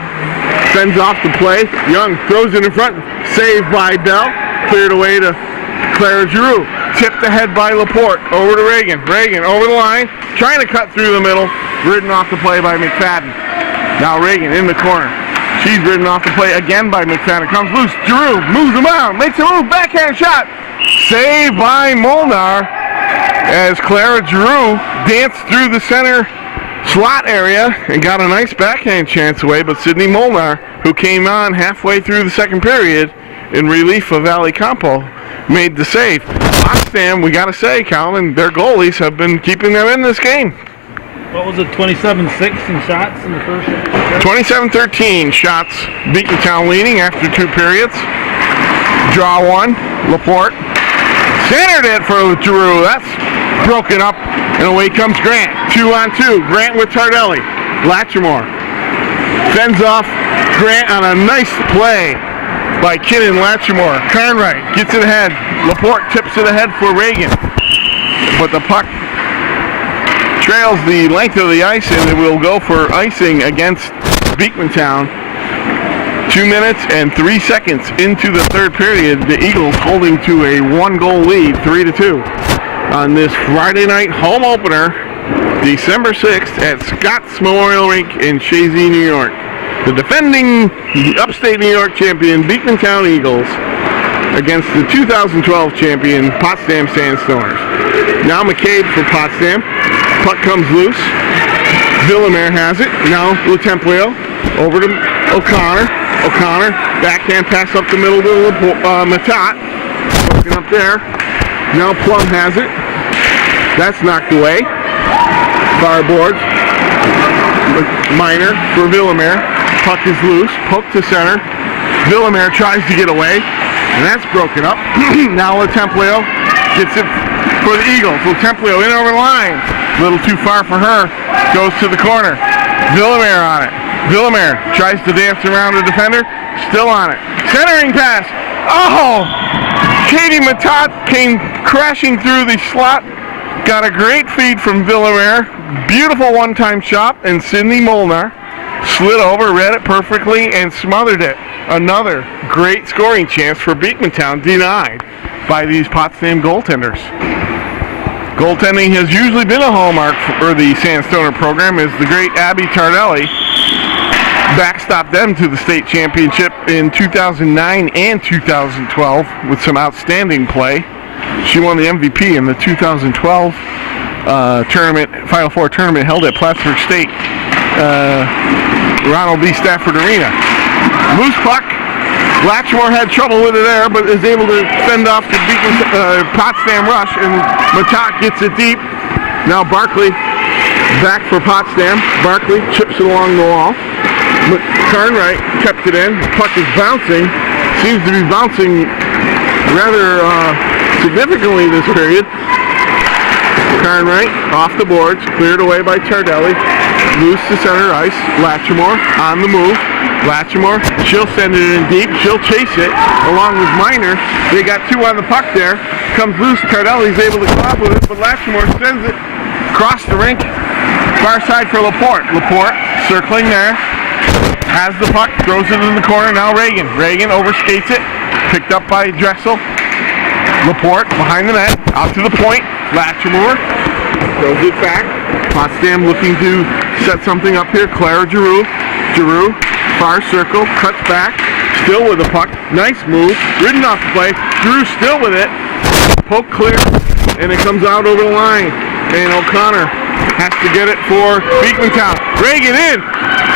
sends off the play. Young throws it in front. Saved by Bell. Cleared away to Clara Giroux. Tipped ahead by Laporte. Over to Reagan. Reagan over the line. Trying to cut through the middle. Ridden off the play by McFadden. Now Reagan in the corner. She's ridden off the play again by McFadden. Comes loose. Giroux moves him out. Makes a move. Backhand shot. Saved by Molnar. As Clara Giroux danced through the center slot area and got a nice backhand chance away, but Sydney Molnar, who came on halfway through the second period in relief of Ali Campo, made the save. Potsdam, we got to say, Calvin, their goalies have been keeping them in this game. What was it, 27-6 in shots in the first? 27-13 shots. Beekmantown leading after 2 periods. Draw one. Laporte centered it for Giroux. That's broken up, and away comes Grant. 2-on-2. Grant with Tardelli. Latchmore fends off Grant on a nice play by Kinnan. Latchmore. Carnwright gets it ahead. Laporte tips it ahead for Reagan, but the puck trails the length of the ice, and it will go for icing against Beekmantown. 2 minutes and 3 seconds into the third period, the Eagles holding to a 1-goal lead, 3-2, on this Friday night home opener, December 6th at Scotts Memorial Rink in Chazy, New York. The defending upstate New York champion Beekmantown Eagles against the 2012 champion Potsdam Sandstoners. Now McCabe for Potsdam. Puck comes loose. Villamere has it. Now LaTemplio over to O'Connor. O'Connor, backhand pass up the middle to Matat. Broken up there. Now Plum has it. That's knocked away. Far boards. Minor for Villamere. Puck is loose. Poke to center. Villamere tries to get away. And that's broken up. Now LaTemplio gets it for the Eagles. LaTemplio in over the line. A little too far for her. Goes to the corner. Villamere on it. Villamere tries to dance around the defender. Still on it. Centering pass. Oh! Katie Matat came crashing through the slot. Got a great feed from Villamere. Beautiful one-time shot. And Sydney Molnar slid over, read it perfectly, and smothered it. Another great scoring chance for Beekmantown denied by these Potsdam goaltenders. Goaltending has usually been a hallmark for the Sandstoner program, as the great Abby Tardelli backstopped them to the state championship in 2009 and 2012 with some outstanding play. She won the MVP in the 2012 tournament, Final Four tournament held at Plattsburgh State, Ronald B. Stafford Arena. Loose puck. Latchmore had trouble with it there, but is able to fend off the Potsdam rush, and Matat gets it deep. Now Barkley back for Potsdam. Barkley chips it along the wall. Carnwright kept it in. Puck is bouncing. Seems to be bouncing rather significantly this period. Carnwright off the boards, cleared away by Tardelli. Loose to center ice. Latchmore on the move. Latchmore, she'll send it in deep. She'll chase it along with Minor. They got two on the puck there. Comes loose. Tardelli's able to go off with it, but Latchmore sends it across the rink. Far side for Laporte. Laporte circling there. Has the puck. Throws it in the corner. Now Reagan. Reagan overskates it. Picked up by Dressel. Laporte behind the net. Out to the point. Latchmore throws it back. Potsdam looking to set something up here. Clara Giroux. Giroux. Far circle, cuts back, still with the puck. Nice move, ridden off the play. Drew still with it. Poke clear, and it comes out over the line. And O'Connor has to get it for Beekmantown. Reagan in,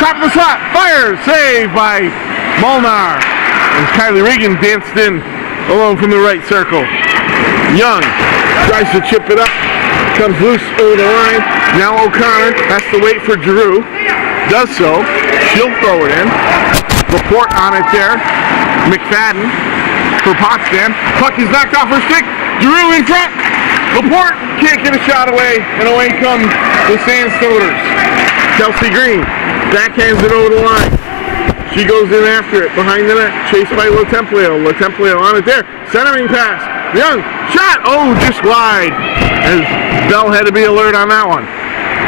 top of the slot, fires, saved by Molnar. As Kylie Reagan danced in alone from the right circle. Young tries to chip it up, comes loose over the line. Now O'Connor has to wait for Giroux. Does so. She'll throw it in. Laporte on it there. McFadden for Potsdam. Puck is knocked off her stick. Giroux in front. Laporte can't get a shot away, and away comes the Sandstoners. Kelsey Green backhands it over the line. She goes in after it behind the net, chased by LaTemplio. LaTemplio on it there. Centering pass. Young shot. Oh, just wide. As Bell had to be alert on that one.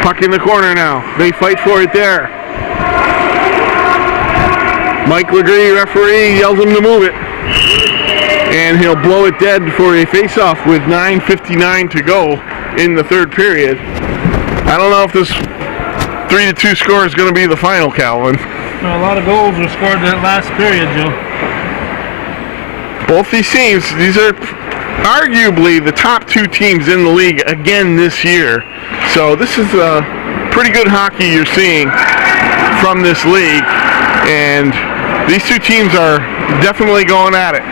Puck in the corner now. They fight for it there. Mike Legree, referee, yells him to move it. And he'll blow it dead for a face-off with 9:59 to go in the third period. I don't know if this 3-2 score is going to be the final, Calvin. A lot of goals were scored in that last period, Joe. Both these teams, these are arguably the top two teams in the league again this year. So this is pretty good hockey you're seeing from this league. And these two teams are definitely going at it.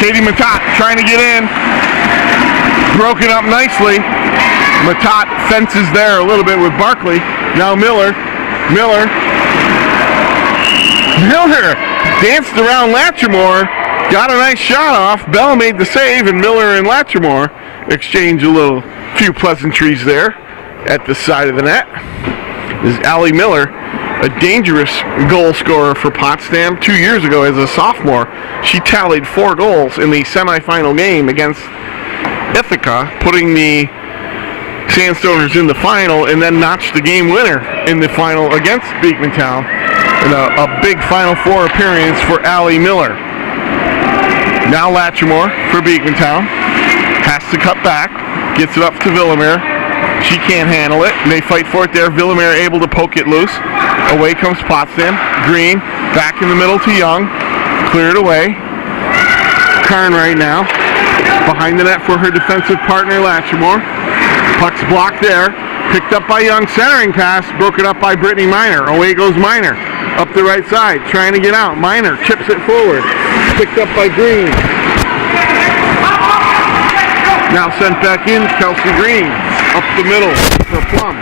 Katie Matat trying to get in. Broken up nicely. Matat fences there a little bit with Barkley. Now Miller danced around Latchmore. Got a nice shot off. Bell made the save, and Miller and Latchmore exchange a few pleasantries there at the side of the net. This is Allie Miller, a dangerous goal scorer for Potsdam. 2 years ago as a sophomore, she tallied 4 goals in the semifinal game against Ithaca, putting the Sandstoners in the final, and then notched the game winner in the final against Beekmantown. And a big Final Four appearance for Allie Miller. Now Latchmore for Beekmantown. Has to cut back. Gets it up to Villamere. She can't handle it. And they fight for it there. Villamere able to poke it loose. Away comes Potsdam. Green back in the middle to Young. Cleared away. Carnwright now. Behind the net for her defensive partner, Latrimore. Puck's blocked there. Picked up by Young. Centering pass. Broken up by Brittany Miner. Away goes Miner. Up the right side. Trying to get out. Miner chips it forward. Picked up by Green. Now sent back in. Kelsey Green. Up the middle for Plum.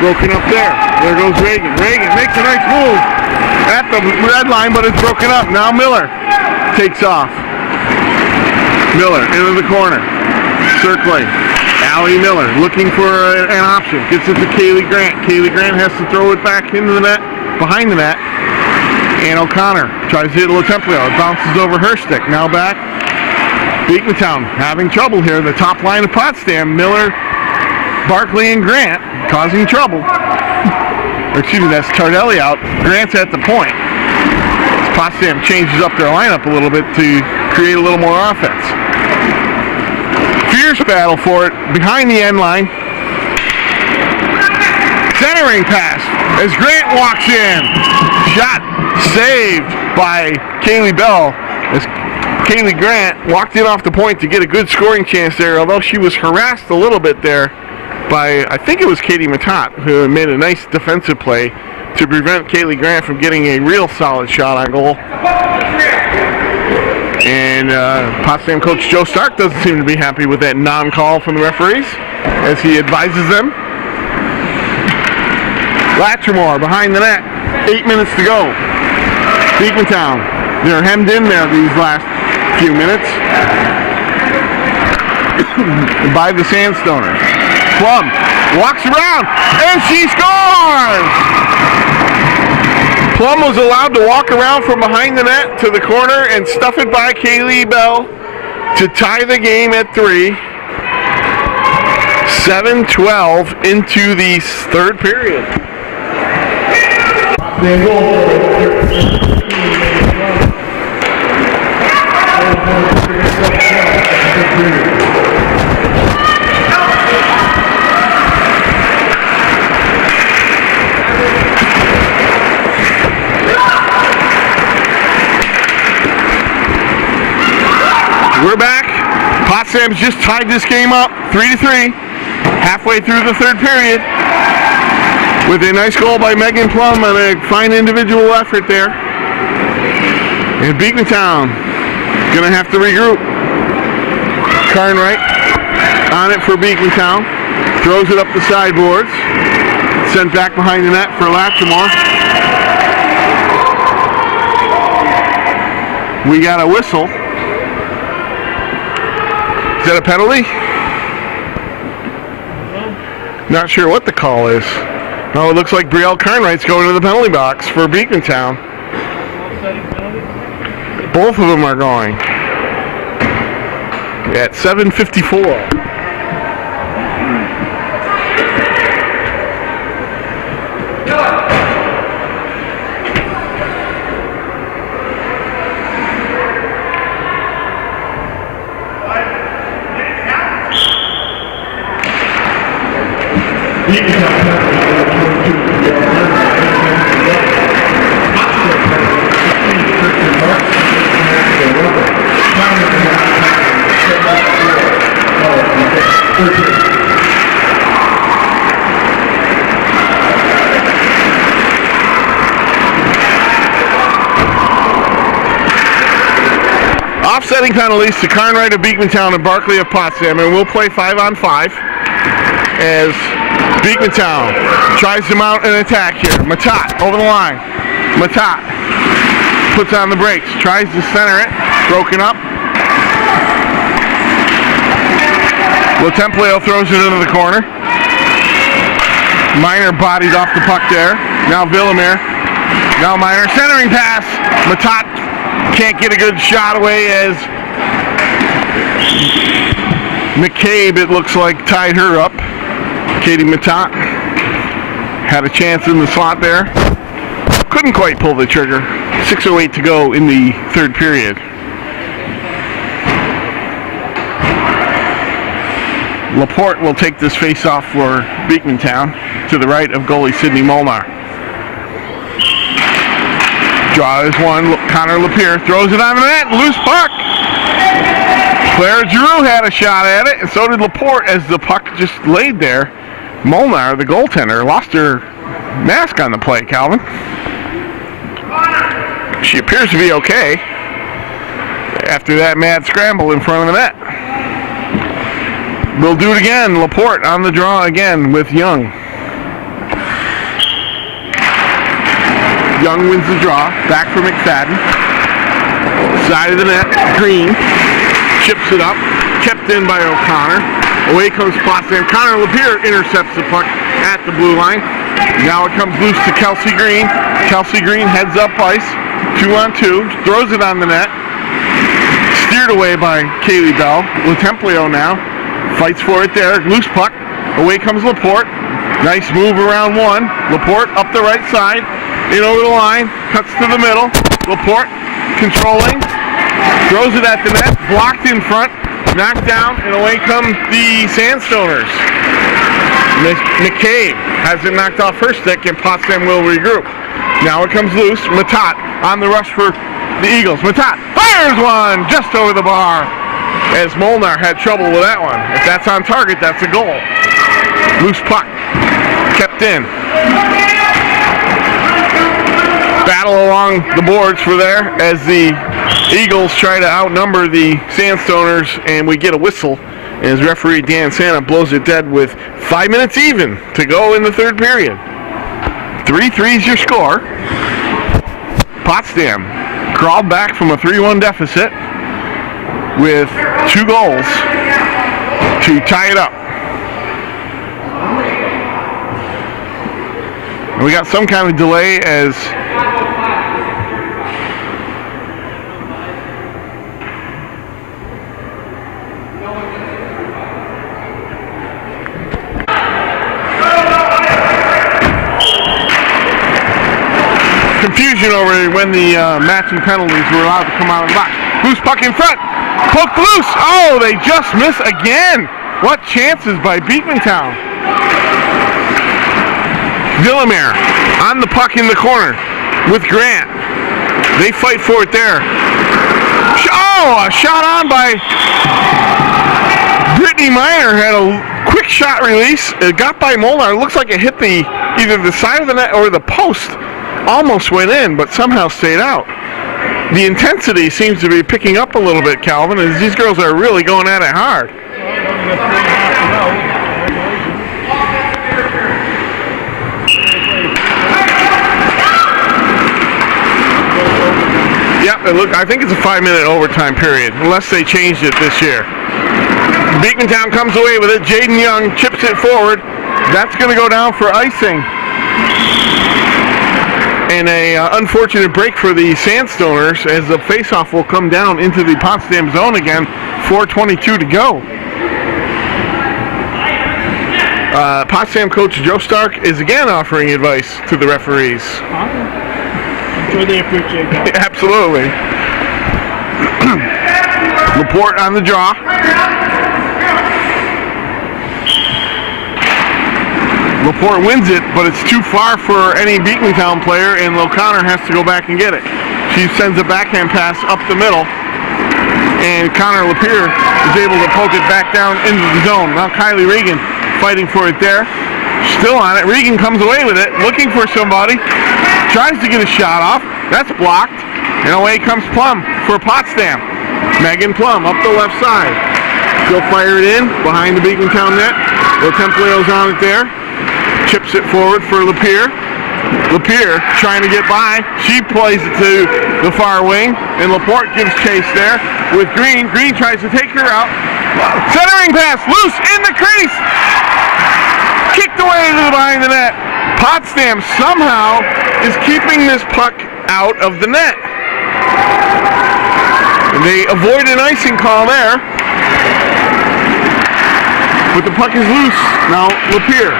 Broken up there. There goes Reagan. Reagan makes a nice move at the red line, but it's broken up. Now Miller takes off. Miller into the corner. Circling. Allie Miller looking for an option. Gets it to Kaylee Grant. Kaylee Grant has to throw it back into the net, behind the net. And O'Connor tries to hit LaTemplio. It bounces over her stick. Now back. Beekmantown having trouble here. The top line of Potsdam. Miller, Barkley, and Grant causing trouble. Excuse me, that's Tardelli out. Grant's at the point. Potsdam changes up their lineup a little bit to create a little more offense. Fierce battle for it behind the end line. Centering pass as Grant walks in. Shot saved by Kaylee Bell as Kaylee Grant walked in off the point to get a good scoring chance there, although she was harassed a little bit there by, I think it was Katie Matat, who made a nice defensive play to prevent Kaylee Grant from getting a real solid shot on goal. And Potsdam coach Joe Stark doesn't seem to be happy with that non-call from the referees as he advises them. Latrimore behind the net. 8 minutes to go. Beekmantown. They're hemmed in there these last few minutes by the Sandstoners. Plum walks around and she scores! Plum was allowed to walk around from behind the net to the corner and stuff it by Kaylee Bell to tie the game at 3. 7-12 into the third period. We're back. Potsdam's just tied this game up 3-3 halfway through the third period with a nice goal by Megan Plum and a fine individual effort there. And Beekmantown gonna have to regroup. Carnwright on it for Beekmantown. Throws it up the sideboards. Sent back behind the net for Latrimore. We got a whistle. Is that a penalty? Not sure what the call is. No, it looks like Brielle Carnwright's going to the penalty box for Beekmantown. Both of them are going. At 7:54. Offsetting penalties to Carnwright of Beekmantown and Barkley of Potsdam, and we'll play 5-on-5 as Beekmantown tries to mount an attack here. Matat over the line. Matat puts on the brakes, tries to center it, broken up. LaTemplio throws it into the corner. Miner bodied off the puck there. Now Villamere. Now Miner centering pass. Matat can't get a good shot away as McCabe, it looks like, tied her up. Katie Matat had a chance in the slot there. Couldn't quite pull the trigger. 6:08 to go in the third period. Laporte will take this face-off for Beekmantown to the right of goalie Sydney Molnar. Draws one. Connor Lapierre throws it on the net. Loose puck. Claire Giroux had a shot at it, and so did Laporte as the puck just laid there. Molnar, the goaltender, lost her mask on the play, Calvin. She appears to be okay after that mad scramble in front of the net. We'll do it again. Laporte on the draw again with Young. Young wins the draw. Back for McFadden. Side of the net. Green. Chips it up. Kept in by O'Connor. Away comes Potsdam. Connor Lapierre intercepts the puck at the blue line. Now it comes loose to Kelsey Green. Kelsey Green heads up ice. 2-on-2. Throws it on the net. Steered away by Kaylee Bell. Latemplio now. Fights for it there. Loose puck. Away comes Laporte. Nice move around one. Laporte up the right side. In over the line. Cuts to the middle. Laporte controlling. Throws it at the net. Blocked in front. Knocked down. And away come the Sandstoners. McCabe has it knocked off her stick, and Potsdam will regroup. Now it comes loose. Matat on the rush for the Eagles. Matat fires one just over the bar, as Molnar had trouble with that one. If that's on target, that's a goal. Loose puck. Kept in. Battle along the boards for there as the Eagles try to outnumber the Sandstoners, and we get a whistle as referee Dan Santa blows it dead with 5 minutes even to go in the third period. 3-3 is your score. Potsdam crawled back from a 3-1 deficit with 2 goals to tie it up. And we got some kind of delay as confusion over when the matching penalties were allowed to come out of the box. Loose puck in front. Poked loose. Oh, they just miss again. What chances by Beekmantown. Villamere on the puck in the corner with Grant. They fight for it there. Oh, a shot on by Brittany Miner. Had a quick shot release. It got by Molnar. It looks like it hit either the side of the net or the post. Almost went in, but somehow stayed out. The intensity seems to be picking up a little bit, Calvin, as these girls are really going at it hard. Yep, I think it's a 5-minute overtime period, unless they changed it this year. Beekmantown comes away with it. Jaden Young chips it forward. That's going to go down for icing. And a unfortunate break for the Sandstoners as the faceoff will come down into the Potsdam zone again. 4:22 to go. Potsdam coach Joe Stark is again offering advice to the referees. I'm sure they appreciate that. Absolutely. Laporte on the draw. Laporte wins it, but it's too far for any Beekmantown player, and O'Connor has to go back and get it. She sends a backhand pass up the middle, and Connor Lapierre is able to poke it back down into the zone. Now Kylie Regan fighting for it there. Still on it. Regan comes away with it, looking for somebody. Tries to get a shot off. That's blocked. And away comes Plum for Potsdam. Megan Plum up the left side. She'll fire it in behind the Beekmantown net. Latemplio's on it there. Chips it forward for Lapierre. Lapierre trying to get by. She plays it to the far wing, and Laporte gives chase there with Green. Green tries to take her out. Centering pass, loose in the crease. Kicked away to the behind the net. Potsdam somehow is keeping this puck out of the net. And they avoid an icing call there. But the puck is loose. Now Lapierre,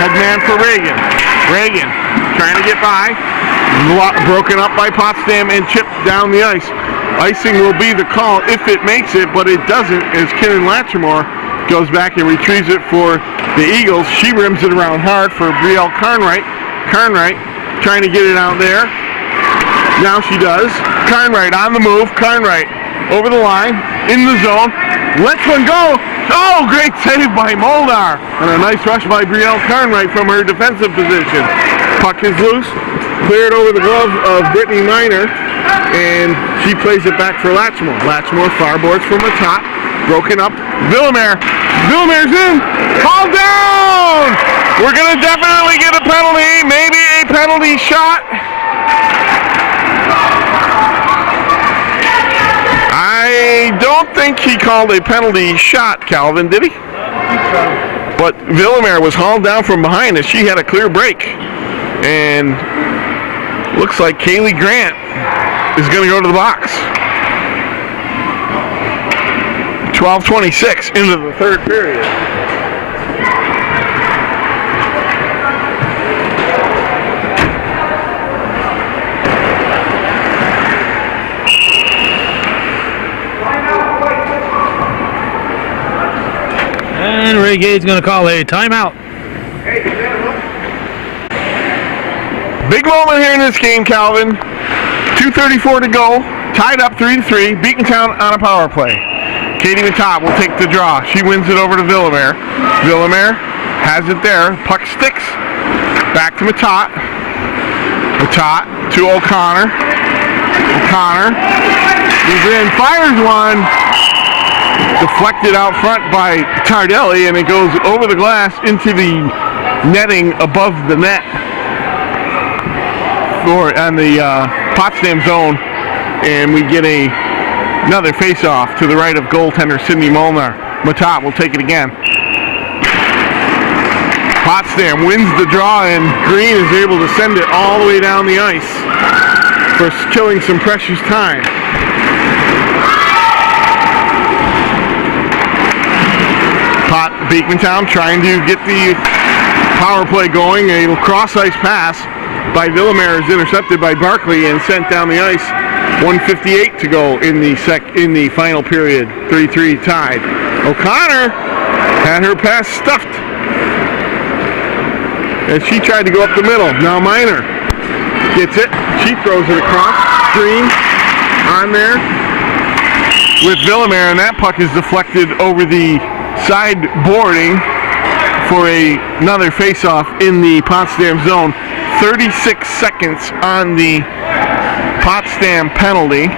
head man for Reagan. Reagan trying to get by. Broken up by Potsdam and chipped down the ice. Icing will be the call if it makes it, but it doesn't as Kinnan Latrimore goes back and retrieves it for the Eagles. She rims it around hard for Brielle Carnwright. Carnwright trying to get it out there. Now she does. Carnwright on the move. Carnwright over the line, in the zone, lets one go. Oh, great save by Molnar. And a nice rush by Brielle Carnwright from her defensive position. Puck is loose, cleared over the glove of Brittany Miner, and she plays it back for Latchmore. Latchmore farboards from the top, broken up. Villemer's in, hauled down! We're gonna definitely get a penalty, maybe a penalty shot. I don't think he called a penalty shot, Calvin, did he? But Villemer was hauled down from behind as she had a clear break. And looks like Kaylee Grant is going to go to the box. 12:26 into the third period. And Ray Gade's going to call a timeout. Big moment here in this game, Calvin. 2:34 to go. Tied up 3-3. Beekmantown on a power play. Katie Matat will take the draw. She wins it over to Villemer. Villemer has it there. Puck sticks. Back to Matat. Matat to O'Connor. O'Connor moves in, fires one. Deflected out front by Tardelli, and it goes over the glass into the netting above the net on the Potsdam zone, and we get another face-off to the right of goaltender Sydney Molnar. Matat will take it again. Potsdam wins the draw, and Green is able to send it all the way down the ice for killing some precious time. Beekmantown trying to get the power play going. A cross-ice pass by Villemer is intercepted by Barkley and sent down the ice. 1:58 to go in the final period. 3-3 tied. O'Connor had her pass stuffed as she tried to go up the middle. Now Miner gets it. She throws it across. Green on there with Villemer, and that puck is deflected over the side boarding for another face-off in the Potsdam zone. 36 seconds on the Potsdam penalty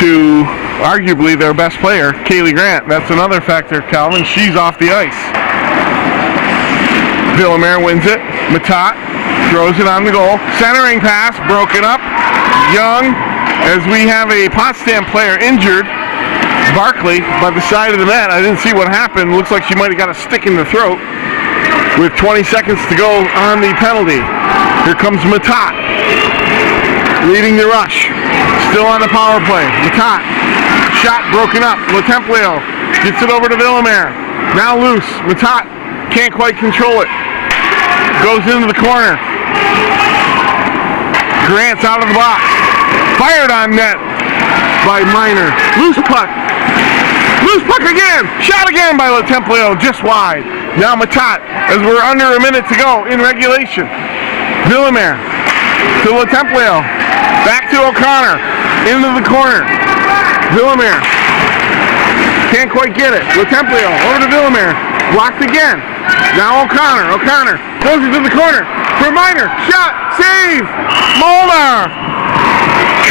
to arguably their best player, Kaylee Grant. That's another factor, Calvin. She's off the ice. Villemer wins it. Matat throws it on the goal. Centering pass, broken up. Young, as we have a Potsdam player injured. Barkley by the side of the net. I didn't see what happened. Looks like she might have got a stick in the throat with 20 seconds to go on the penalty. Here comes Matat leading the rush. Still on the power play. Matat. Shot broken up. Letemplio gets it over to Villemer. Now loose. Matat can't quite control it. Goes into the corner. Grant's out of the box. Fired on net by Miner. Loose puck. Loose puck again! Shot again by Letemplio, just wide. Now Matat, as we're under a minute to go in regulation. Villemer to Letemplio. Back to O'Connor. Into the corner. Villemer. Can't quite get it. Letemplio over to Villemer. Blocked again. Now O'Connor. O'Connor goes into the corner. For Miner. Shot. Save. Molnar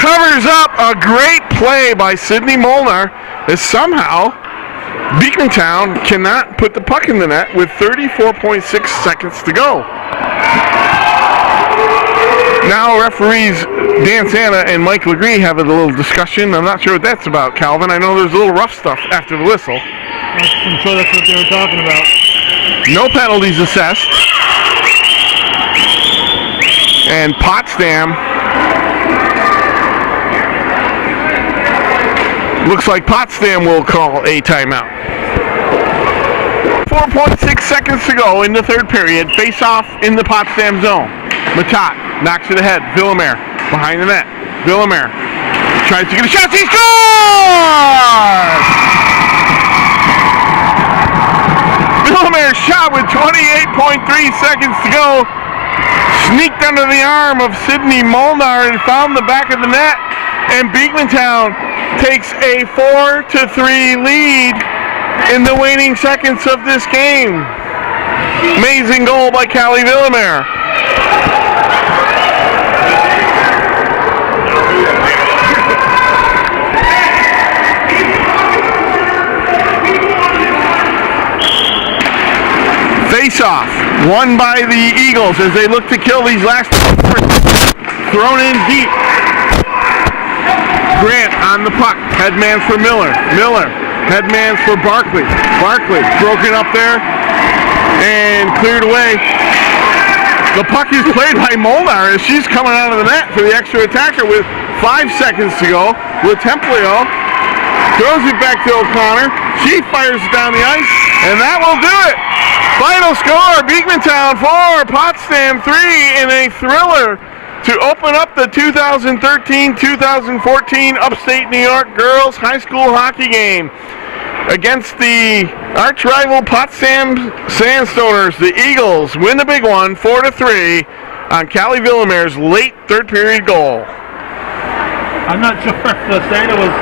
covers up a great play by Sydney Molnar. As somehow Beekmantown cannot put the puck in the net with 34.6 seconds to go. Now referees Dan Santa and Mike Legree have a little discussion. I'm not sure what that's about, Calvin. I know there's a little rough stuff after the whistle. I'm sure that's what they were talking about. No penalties assessed. And Potsdam, looks like Potsdam will call a timeout. 4.6 seconds to go in the third period. Face off in the Potsdam zone. Matat knocks it ahead. Villemer behind the net. Villemer tries to get a shot. He scores! Villemer's shot with 28.3 seconds to go. Sneaked under the arm of Sydney Molnar and found the back of the net. and Beekmantown takes a 4-3 lead in the waning seconds of this game. Amazing goal by Callie Villamere. Face-off, won by the Eagles as they look to kill these last four. Thrown in deep. Grant on the puck. Headman for Miller. Miller. Headman's for Barkley. Barkley broken up there and cleared away. The puck is played by Molnar as she's coming out of the net for the extra attacker with 5 seconds to go. With Templio throws it back to O'Connor. She fires it down the ice, and that will do it. Final score, Beekmantown 4, Potsdam 3 in a thriller to open up the 2013-2014 Upstate New York Girls High School Hockey game. Against the arch-rival Potsdam Sandstoners, the Eagles win the big one 4-3 on Callie Villamere's late third-period goal. I'm not sure if Santa was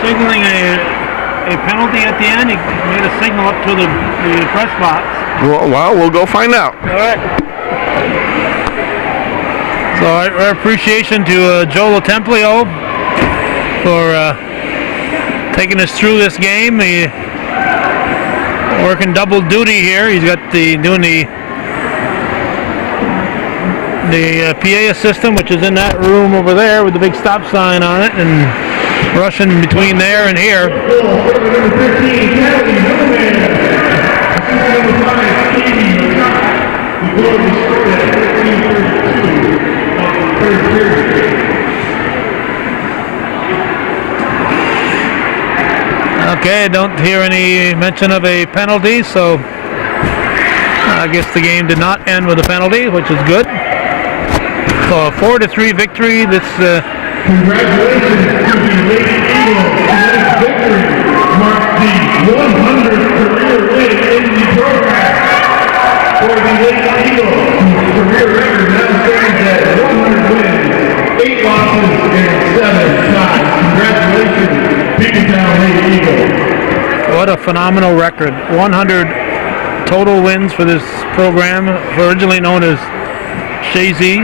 signaling a penalty at the end. He made a signal up to the press box. Well, we'll go find out. All right. So our appreciation to Joel Templio for taking us through this game. He working double duty here. He's got doing the PA system, which is in that room over there with the big stop sign on it, and rushing between there and here. Okay, I don't hear any mention of a penalty, so I guess the game did not end with a penalty, which is good. So a 4-3 victory. This Congratulations to the Lady Eagles. Tonight's victory marks the 100th career win in the program. For the Lady Eagles, whose career record now stands at 100 wins, 8 losses, and 7 ties. Congratulations, Beekmantown Lady Eagles. What a phenomenal record. 100 total wins for this program, originally known as Chazy.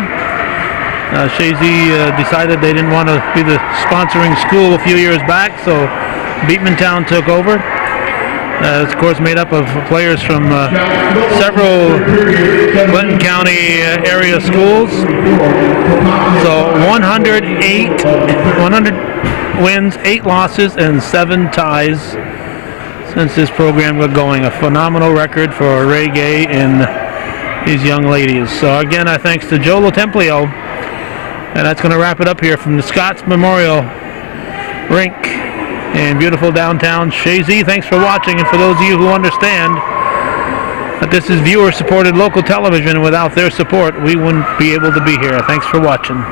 Chazy decided they didn't want to be the sponsoring school a few years back, so Beekmantown took over. It's of course made up of players from several Clinton County area schools. So 100 wins, 8 losses, and 7 ties since this program got going. A phenomenal record for Ray Gay and these young ladies. So again, our thanks to Joel Templio. And that's going to wrap it up here from the Scotts Memorial Rink in beautiful downtown Chazy. Thanks for watching, and for those of you who understand that this is viewer-supported local television, and without their support, we wouldn't be able to be here. Thanks for watching.